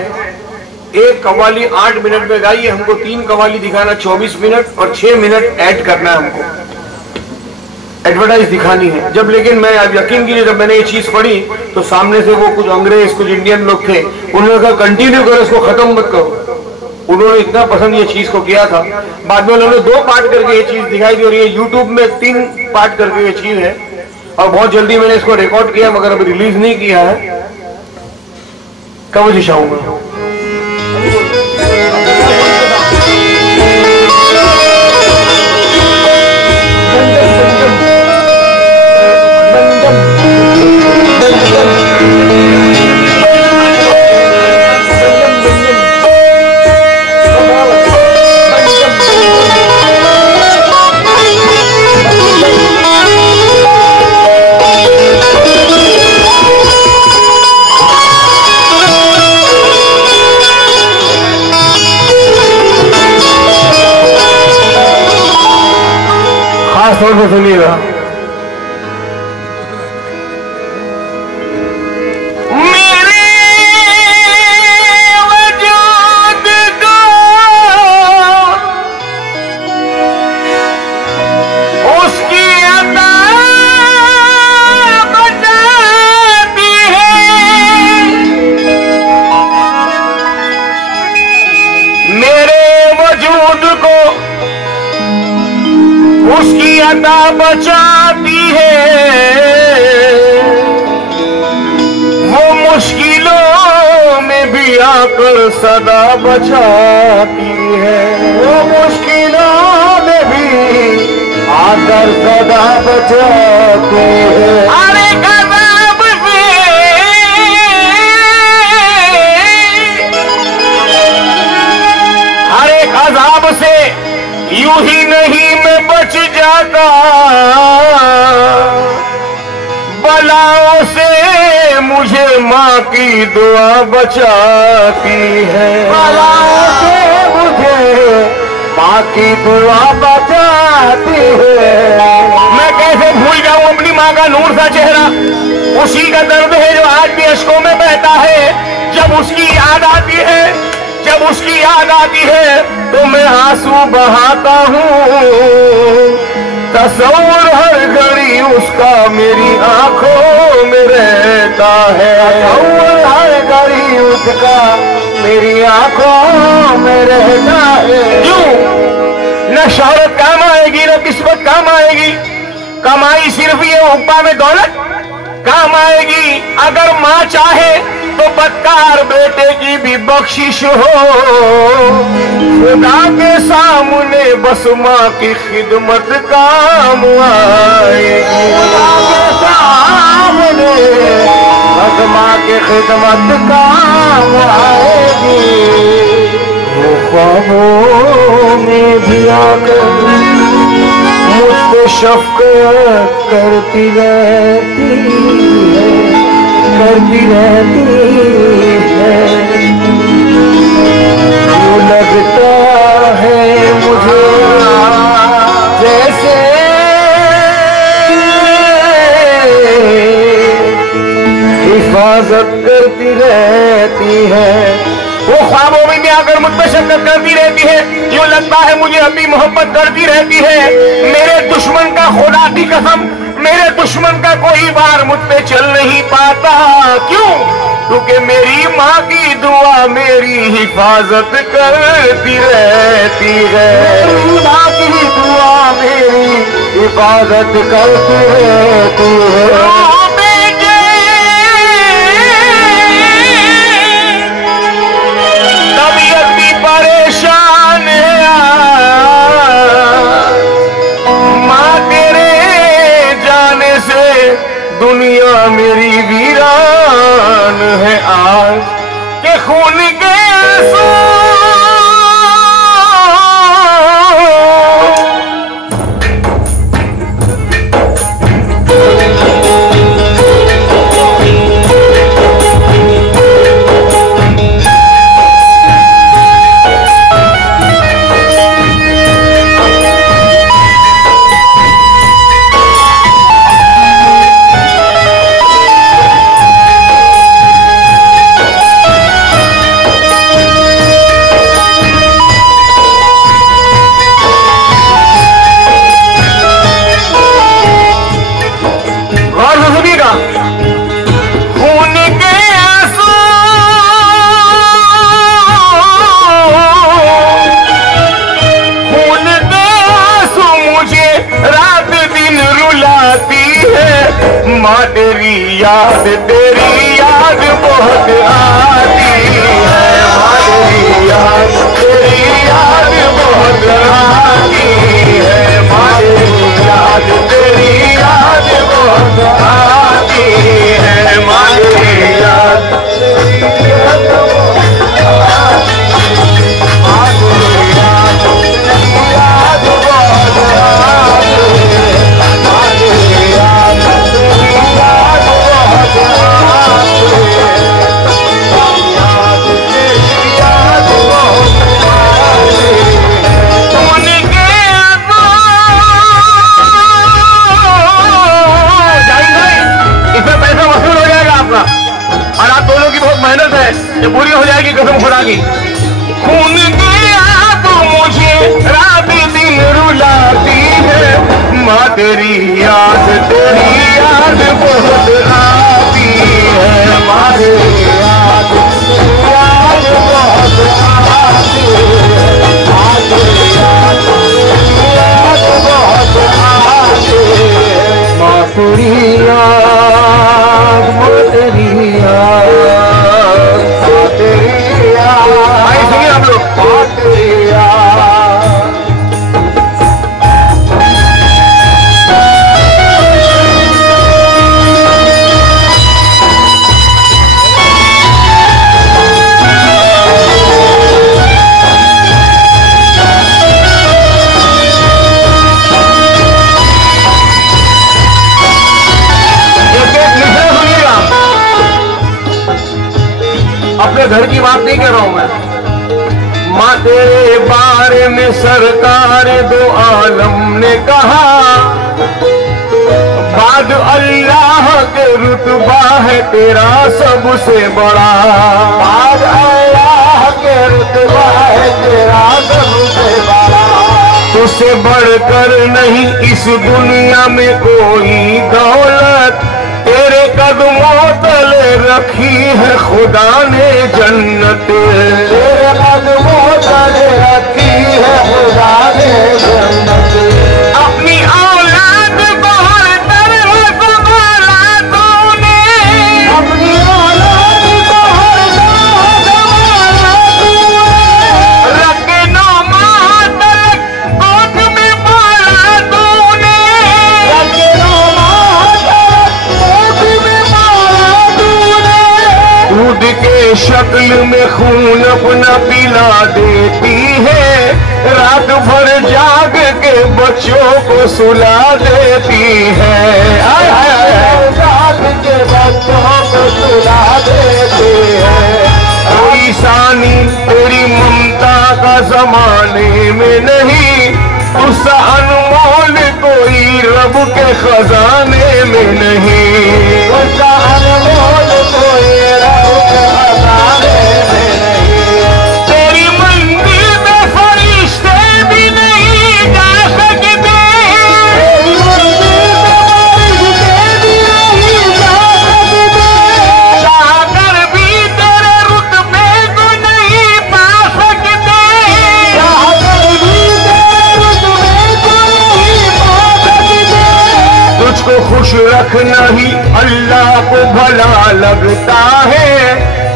एक कव्वाली 8 मिनट में गाइए, हमको 3 कव्वाली दिखाना 24 मिनट और 6 मिनट ऐड करना है, हमको एडवर्टाइज दिखानी है। जब लेकिन मैं अब यकीन कीजिए जब मैंने ये चीज पढ़ी तो सामने से वो कुछ अंग्रेज कुछ इंडियन लोग थे, उन्होंने कहा कंटिन्यू करो, इसको खत्म मत करो। उन्होंने इतना पसंद ये चीज को किया था। बाद में उन्होंने 2 पार्ट करके ये चीज दिखाई दी और ये यूट्यूब में 3 पार्ट करके ये चीज है। और बहुत जल्दी मैंने इसको रिकॉर्ड किया मगर अभी रिलीज नहीं किया है। तवज्जो चाहूंगा। तौर से सुनिएगा। मेरे वजूद को उसकी अता बताती है, मेरे वजूद को उसकी अता बचाती है, वो मुश्किलों में भी आकर सदा बचाती है, वो मुश्किलों में भी आकर सदा बचाती है। अरे अज़ाब से, हर एक अज़ाब से यूं ही नहीं मैं बच जाता, बलाओं से मुझे माँ की दुआ बचाती है। बलाओं से मुझे माँ की दुआ बचाती है। मैं कैसे भूल जाऊं अपनी माँ का नूर सा चेहरा। उसी का दर्द है जो आज भी अश्कों में बहता है। जब उसकी याद आती है, जब उसकी याद आती है तो मैं आंसू बहाता हूँ। तस्वुर हर घड़ी उसका मेरी आंखों में रहता है। तस्वुर हर घड़ी उसका मेरी आंखों में रहता है। क्यों? न शौहरत काम आएगी, न किस्मत काम आएगी। कमाई सिर्फ ये उक्का में दौलत काम आएगी। अगर माँ चाहे तो बदकार बेटे की भी बख्शिश हो। खुदा के सामने बस माँ की खिदमत काम आएगी। खुदा के सामने बस माँ की खिदमत काम आएगी। वो ख्वाबों में भी आकर मुझ पे शफ़क़त करती रहती है, करती रहती है। यूं लगता है मुझे जैसे हिफाजत करती रहती है। वो ख्वाबों में भी आकर मुझ पर शफ़क़त करती रहती है। यूं लगता है मुझे अभी मोहब्बत करती रहती है। मेरे दुश्मन का खुदा की कसम, मेरे दुश्मन का कोई बार मुझ पे चल नहीं पाता। क्यों? क्योंकि मेरी माँ की दुआ मेरी हिफाजत करती रहती है। मेरी माँ की दुआ मेरी हिफाजत करती रहती है। तबीयत भी परेशान है, माँ तेरे जाने से दुनिया मेरी वीरान है। आज के खून के आंसू माँ तेरी याद बहुत आती है। माँ तेरी याद बहुत आती है। माँ तेरी याद बहुत आती है। माँ तेरी याद मेहनत है, ये पूरी हो जाएगी कसम खुदा की। खून की आग मुझे रात दिन रुलाती है। माँ तेरी याद बहुत आती है। माँ तेरी याद बहुत आती है। माँ तेरी याद बहुत आती है। माँ तेरी याद, माँ तेरी याद, भाई सुनिए हम लोग। माँ तेरे बारे में सरकार दो आलम ने कहा, बाद अल्लाह के रुतबा है तेरा सबसे बड़ा, बाद अल्लाह के रुतबा है तेरा सबसे बड़ा। तुझसे बढ़कर नहीं इस दुनिया में कोई दौलत, तेरे कदमों तले रखी है खुदा ने जन्नत, तेरे कदमों तले रखी है खुदा ने जन्नत। अपनी औलाद को हर तरह संभाला तूने, अपनी औलाद को हर तरह संभाला तूने। रखे 9 माह तक गोद में पाला तूने, रखे 9 माह तक गोद में पाला तूने। दूध के शक्ल में खून अपना पिला देती है, रात भर जाग के बच्चों को सुला देती है, आय हाय हाय। जाग के बच्चों को सुला देती है। कोई सानी तेरी ममता का जमाने में नहीं, उस अनमोल कोई रब के खजाने में नहीं, उसका अनमोल कोई रब के खजाने में नहीं। तेरी मंदिर में फरिश्ते भी नहीं जा सकते, तेरी मंदिर में फरिश्ते भी नहीं जा सकते। चाहकर भी तेरे रुतबे को नहीं पा सकते, चाहकर भी तेरे रुतबे को नहीं पा सकते। तुझको खुश रखना ही अल्लाह को भला लगता है,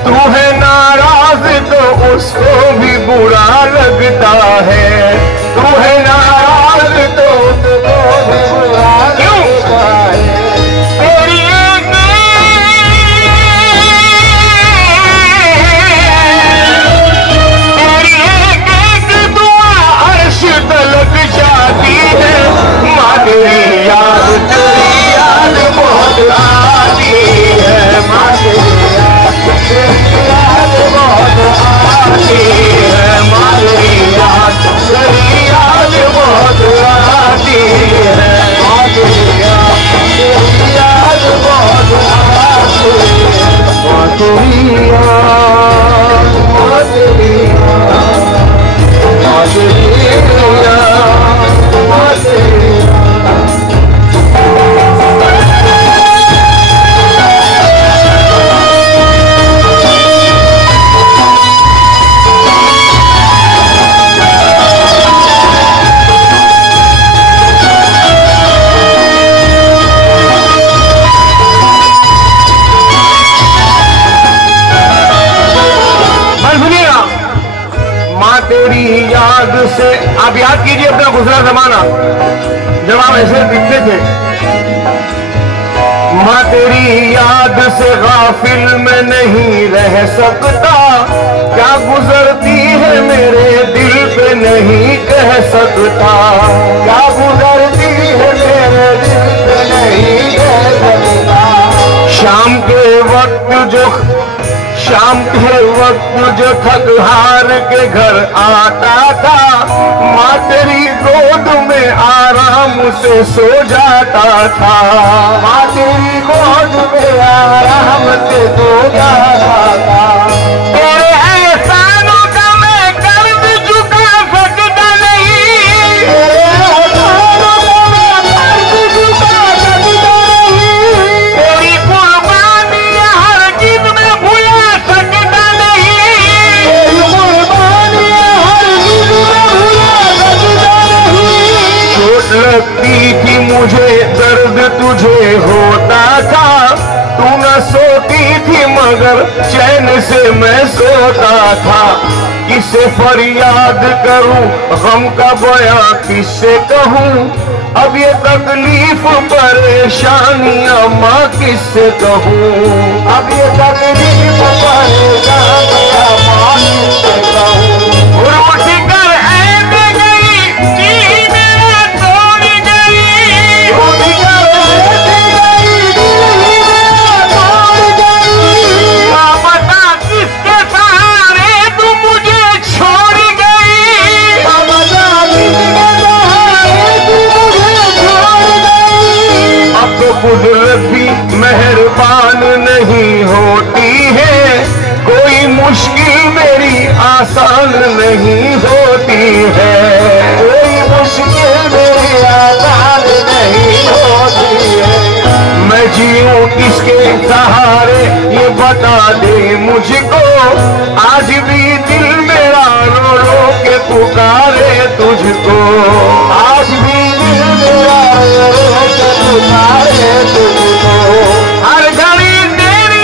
तू है नाराज तो उसको भी बुरा लगता है, तू है नाराज तो उसको भी बुरा लगता है। तेरी एक दुआ अर्श तलक जाती है, माँ तेरी याद बहुत आती है, माँ तेरी याद बहुत आती है, माँ तेरी याद बहुत आती है, याद बहुत आती है। माँ तेरी याद, माँ तेरी याद, माँ तेरी याद, माँ तेरी तेरी याद से। आप याद कीजिए अपना गुजरा जमाना जब आप ऐसे दिखते थे। माँ तेरी याद से गाफिल मैं नहीं रह सकता, क्या गुजरती है मेरे दिल पे नहीं कह सकता, क्या गुजरती है मेरे दिल पे नहीं कह सकता। शाम के वक्त जो थक हार के घर आता था, माँ तेरी गोद में आराम से सो जाता था, माँ तेरी गोद में आराम से सो जाता था। तेरे एहसानों का मैं कर्ज चुका सकता नहीं, तेरे एहसानों का मैं कर्ज चुका सकता नहीं। तेरी कुर्बानियां हर चीज में भुला सकता नहीं, तेरी कुर्बानियां हर चीज में भुला सकता नहीं। चोट लगती थी मुझे दर्द तुझे होता था, तू न सोती थी मगर चैन से मैं सोता था। किसे फरियाद करूं गम का बयां किससे कहूं, अब ये तकलीफ परेशानियां माँ किससे कहूं, अब ये तकलीफ परेशानियां माँ किससे कहूं। उठ कर ऐसे गई दिल मेरा तोड़ गई, उठ कर ऐसे गई दिल मेरा तोड़ गई। माँ बता किसके सहारे तू मुझे छोड़ आसान नहीं होती है, कोई मुश्किल मेरी आसान नहीं होती है। मैं जीऊं किसके सहारे ये बता दे मुझको, आज भी दिल मेरा रो रो के पुकारे तुझको, आज भी दिल मेरा रो रो के पुकारे तुझको। हर घड़ी तेरी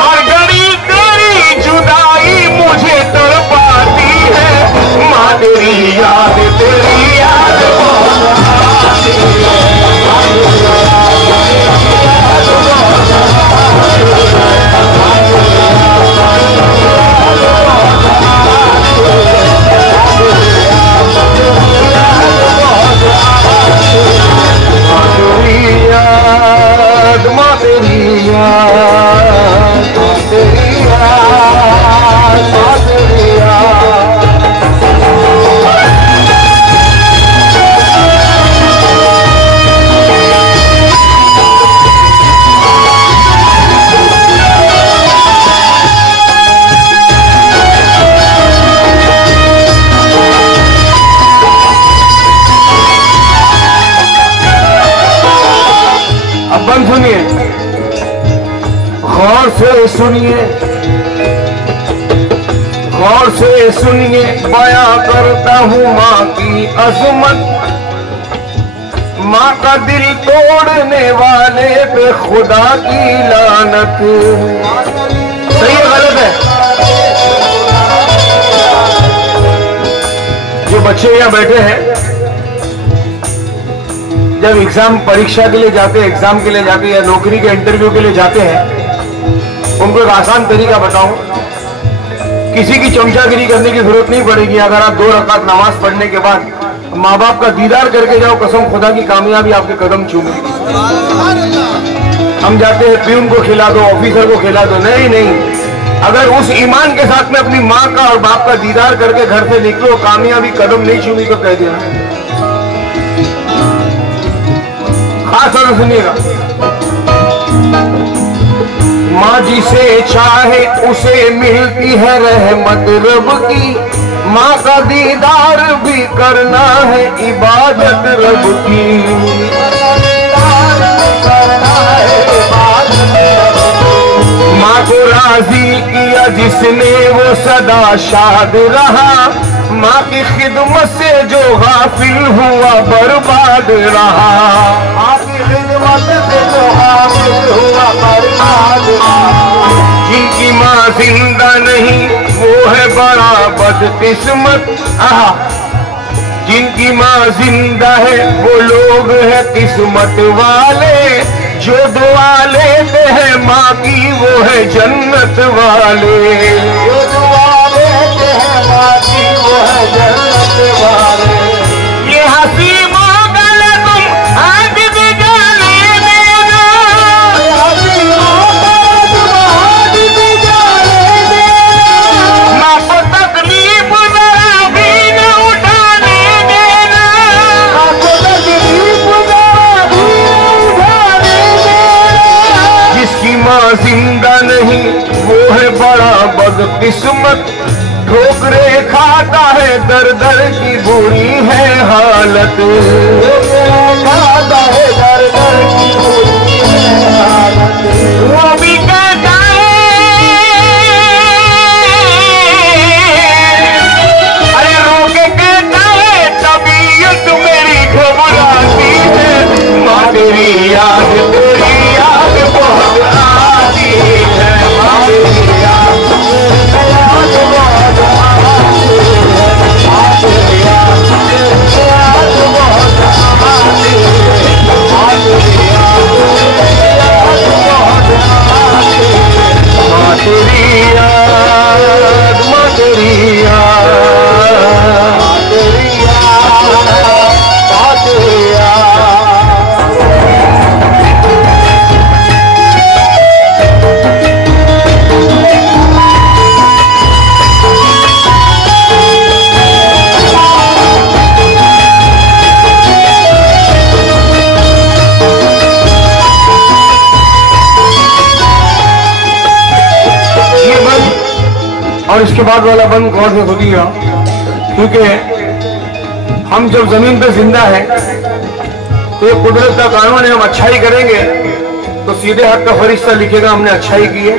हर घड़ी तेरी जुदाई मुझे तड़पाती है, माँ तेरी याद बहुत आती है। सुनिए, गौर से सुनिए, गौर से सुनिए, बयां करता हूँ माँ की अजमत, माँ का दिल तोड़ने वाले पे खुदा की लानत। सही है गलत है? जो बच्चे यहाँ बैठे हैं, जब एग्जाम परीक्षा के लिए जाते हैं, एग्जाम के लिए जाते या नौकरी के इंटरव्यू के लिए जाते हैं, उनको एक आसान तरीका बताऊं, किसी की चमचागिरी करने की जरूरत नहीं पड़ेगी। अगर आप 2 रकात नमाज पढ़ने के बाद माँ बाप का दीदार करके जाओ, कसम खुदा की कामयाबी आपके कदम चूमेगी। हम जाते हैं प्यून को खिला दो, ऑफिसर को खिला दो, नहीं नहीं, अगर उस ईमान के साथ में अपनी माँ का और बाप का दीदार करके घर से निकलो, कामयाबी कदम नहीं चूमी तो कह देना। खास तौर से सुनिएगा, माँ जिसे चाहे उसे मिलती है रहमत रब की, माँ का दीदार भी करना है इबादत रब की। माँ को राजी किया जिसने वो सदा शाद रहा, माँ की खिदमत से जो गाफिल हुआ बर्बाद रहा, माँ की खिदमत से जो गाफिल हुआ बर्बाद रहा। जिनकी माँ जिंदा नहीं वो है बड़ा बदकिस्मत, जिनकी माँ जिंदा है वो लोग है किस्मत वाले, जो दुआ लेते हैं माँ की वो है जन्नत वाले, जो दुआ लेते हैं माँ की वो है जन्नत वाले। ये हसीबों गल तुम आज भी जाने देना, हसीबों गल तुम आज भी जाने देना, माँ को तकलीफ जरा भी न उठाने देना, माँ को तकलीफ जरा भी न उठाने देना। जिसकी माँ जिंदा नहीं वो है बड़ा बदकिस्मत, ठोकरे खाता है दर दर की बुरी है हालत, खाता है दर दर की बुरी है हालत। वो भी कहता है, अरे रोके कहता है तबीयत मेरी घबराती है, माँ तेरी याद बहुत आती है, माँ तेरी याद बहुत आती है, माँ तेरी याद बहुत आती और इसके बाद वाला बंद गौर से सुनिएगा, क्योंकि हम जब जमीन पे जिंदा है तो ये कुदरत का कानून है, हम अच्छाई करेंगे तो सीधे हाथ का फरिश्ता लिखेगा हमने अच्छाई की है,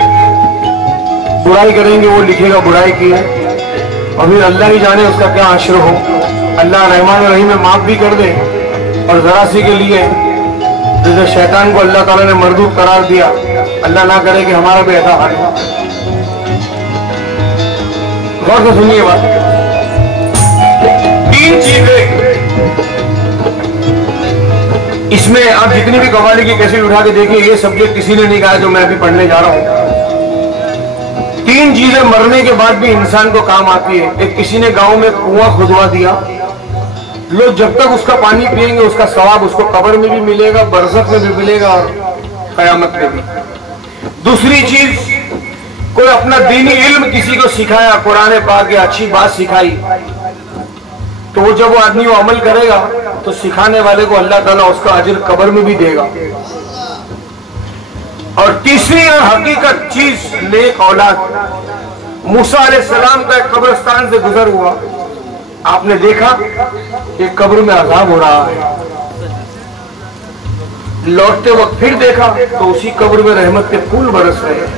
बुराई करेंगे वो लिखेगा बुराई की है। और फिर अल्लाह ही जाने उसका क्या आश्र हो। अल्लाह रहमान रहीम में माफ भी कर दे, और जरा सी के लिए जैसे शैतान को अल्लाह ताला ने मरदूद करार दिया, अल्लाह ना करे कि हमारा भी ऐसा हाल हो। गौर से सुनिए बात, 3 चीजें इसमें आप जितनी भी कव्वाली की कैसेट उठा के देखिए, ये सब्जेक्ट किसी ने नहीं कहा जो मैं अभी पढ़ने जा रहा हूं। 3 चीजें मरने के बाद भी इंसान को काम आती है। एक, किसी ने गांव में कुआं खुदवा दिया, लोग जब तक उसका पानी पिएंगे उसका सवाब उसको कब्र में भी मिलेगा, बरज़ख में भी मिलेगा और कयामत में भी। दूसरी चीज, कोई अपना दीनी इल्म किसी को सिखाया, कुरान पाक या अच्छी बात सिखाई, तो वो जब वो आदमी वो अमल करेगा तो सिखाने वाले को अल्लाह ताला उसका अजर कब्र में भी देगा। और तीसरी और हकीकत चीज, नेक औलाद। मूसा अलैहिस्सलाम का एक कब्रिस्तान से गुजर हुआ, आपने देखा कि कब्र में अजाब हो रहा है, लौटते वक्त फिर देखा तो उसी कब्र में रहमत के फूल बरस रहे हैं।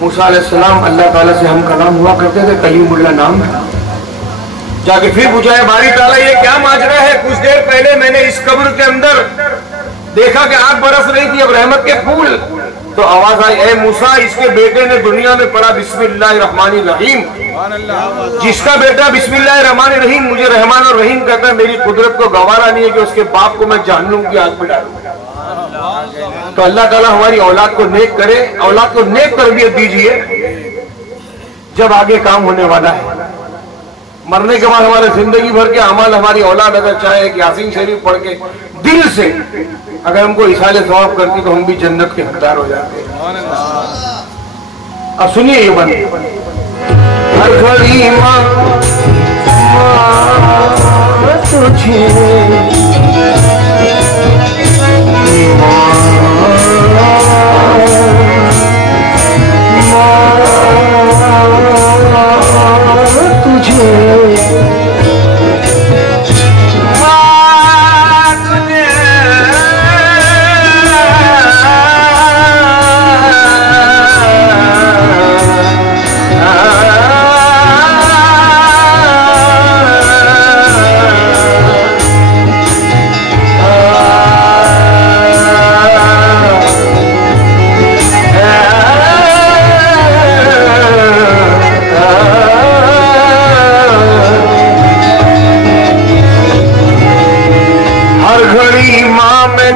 मूसा अलैहिस्सलाम अल्लाह ताला से हम कलाम हुआ करते थे, कलीमुल्लाह नाम था। जाके फिर पूछा है बारी ताला ये क्या माजरा है, कुछ देर पहले मैंने इस कब्र के अंदर देखा कि आग बरस रही थी, अब रहमत के फूल। तो आवाज आई, ए मूसा, इसके बेटे ने दुनिया में पढ़ा बिस्मिल्लाहिर्रहमानिर्रहीम। जिसका बेटा बिस्मिल्लाहिर्रहमानिर्रहीम मुझे रहमान और रहीम कहता है, मेरी कुदरत को गवारा नहीं है कि उसके बाप को मैं जहन्नुम की आग में डालूं। तो अल्लाह ताला हमारी औलाद को नेक करे, औलाद को नेक तरबियत दीजिए, जब आगे काम होने वाला है। मरने के बाद हमारे जिंदगी भर के अमाल हमारी औलाद अगर चाहे कि यासीन शरीफ पढ़ के दिल से अगर हमको इशारे सवाब करती तो हम भी जन्नत के हकदार हो जाते हैं। अब सुनिए ये बंद, हर घड़ी मां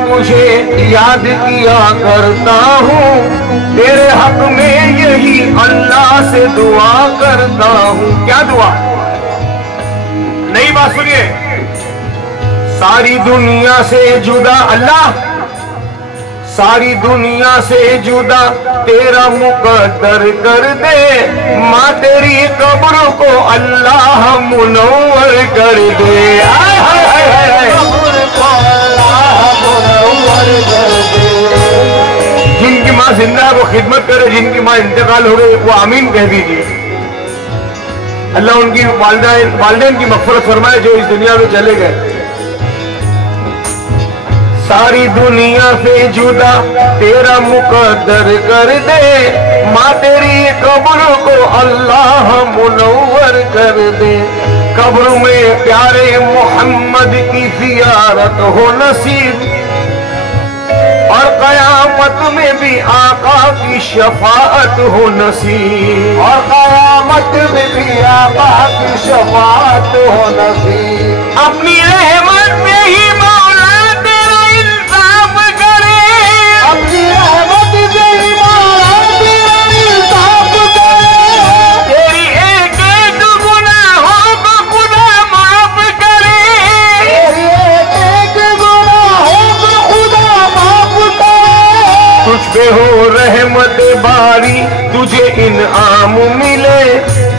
तुझे याद किया करता हूँ, तेरे हक में यही अल्लाह से दुआ करता हूँ। क्या दुआ? नई बात सुनिए, सारी दुनिया से जुदा अल्लाह, सारी दुनिया से जुदा तेरा मुकद्दर कर दे, माँ तेरी कब्र को अल्लाह मुनव्वर कर दे। हाय हाय हाय हाय, जिनकी माँ जिंदा है वो खिदमत करे, जिनकी माँ इंतकाल हो गई वो आमीन कह दीजिए। अल्लाह उनकी वालिदैन की मग़फ़िरत फरमाए जो इस दुनिया में चले गए। सारी दुनिया से जुदा तेरा मुकद्दर कर दे, माँ तेरी कब्र को अल्लाह मुनव्वर कर दे। कब्र में प्यारे मोहम्मद की ज़ियारत हो नसीब, और कयामत में भी आका की शफाअत हो नसीब, और कयामत में भी आका की शफाअत हो नसीब। अपनी रहमत में ही मौला तेरा इंसाफ करे, अपनी रहमत में ही मौला तेरा इंसाफ करे। तेरी एक एक गुनाहों को खुदा माफ करे, तेरी एक एक गुनाहों को खुदा माफ करे। तुझ पे हो रहमत बारी, तुझे इनाम मिले,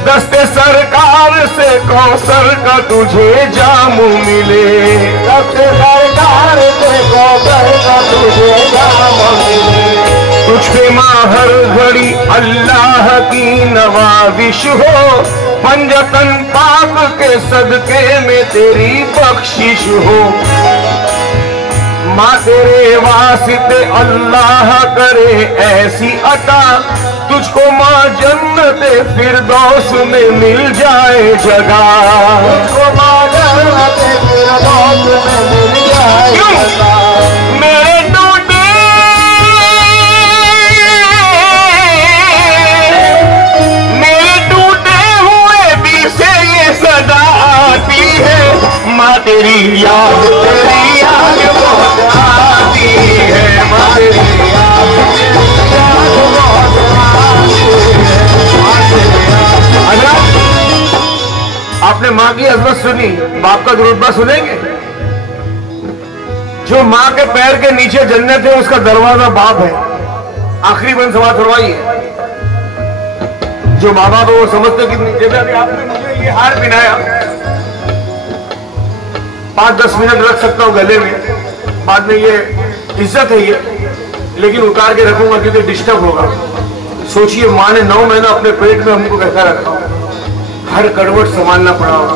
दस्ते सरकार से कौसर का तुझे जाम मिले, दस्ते सरकार से कौसर का तुझे जाम मिले। तुझ पे माँ हर घड़ी अल्लाह की नवाबिश हो, पंजतन पाक के सदके में तेरी बख्शिश हो। माँ तेरे वास्ते अल्लाह करे ऐसी अता, तुझको माँ जन्नते फिरदौस में मिल जाए जगह। तुझको माँ जन्नते फिरदौस में मिल जाए जगह। मेरे टूटे हुए दिल से ये सदा आती है, माँ तेरी याद बहुत आती है, माँ तेरी याद बहुत आती है। आपने माँ की अजमत सुनी, बाप का दुरूद सुनेंगे? जो माँ के पैर के नीचे जन्नत है उसका दरवाजा बाप है। आखिरी बंद समाज फरमाइए। जो माँ बाप है वो समझते कितनी, जैसे अभी आपने मुझे ये हार पहनाया, 5-10 मिनट रख सकता हूं गले में, बाद में ये इज्जत है ये, लेकिन उतार के रखूंगा क्योंकि डिस्टर्ब होगा। सोचिए माँ ने 9 महीना अपने पेट में हमको कैसा रखा, हर करवट संभालना पड़ा होगा।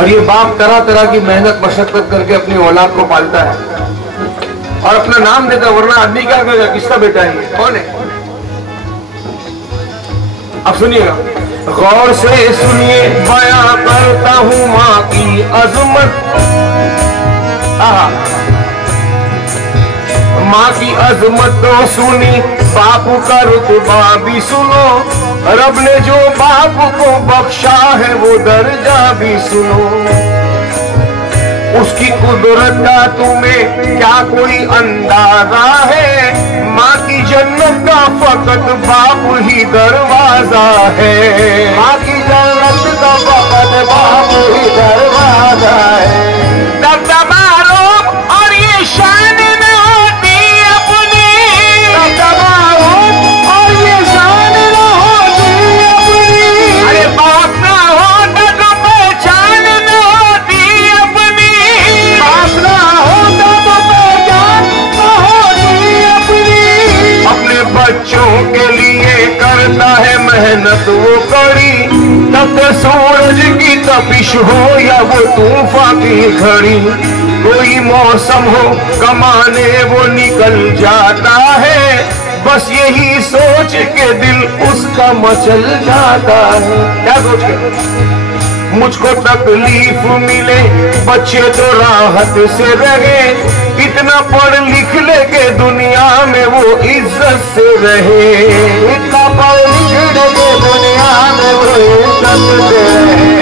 और ये बाप तरह तरह की मेहनत मशक्कत करके अपनी औलाद को पालता है और अपना नाम देता, वरना आदमी क्या करेगा, किसका बेटा है ये, कौन है? अब सुनिएगा, गौर से सुनिए, बयां करता हूं माँ की अजमत। माँ की अजमत तो सुनी, बाप का रुतबा भी सुनो, रब ने जो बाप को बख्शा है वो दर्जा भी सुनो। उसकी कुदरत का तुम्हें क्या कोई अंदाजा है, माँ की जन्नत का फकत बाप ही दरवाजा है। माँ की जन्नत का फकत बाप ही दरवाजा है। दबदबारो और ये शान न होती अपनी, दबदबारो और ये शान न होती अपनी। अरे बाप ना होता तो पहचान न होती अपनी, बाप ना होता तो पहचान न होती अपनी। अपने बच्चों के लिए करता है मेहनत वो कड़ी, तब सूरज की तपिश हो या वो तूफान की घड़ी। कोई मौसम हो कमाने वो निकल जाता है, बस यही सोच के दिल उसका मचल जाता है। क्या सोच के? मुझको तकलीफ मिले, बच्चे तो राहत से रहे, इतना पढ़ लिख ले के दुनिया में वो इज्जत से रहे। इतना पढ़ लिख ले के दुनिया में वो इज्जत से रहे।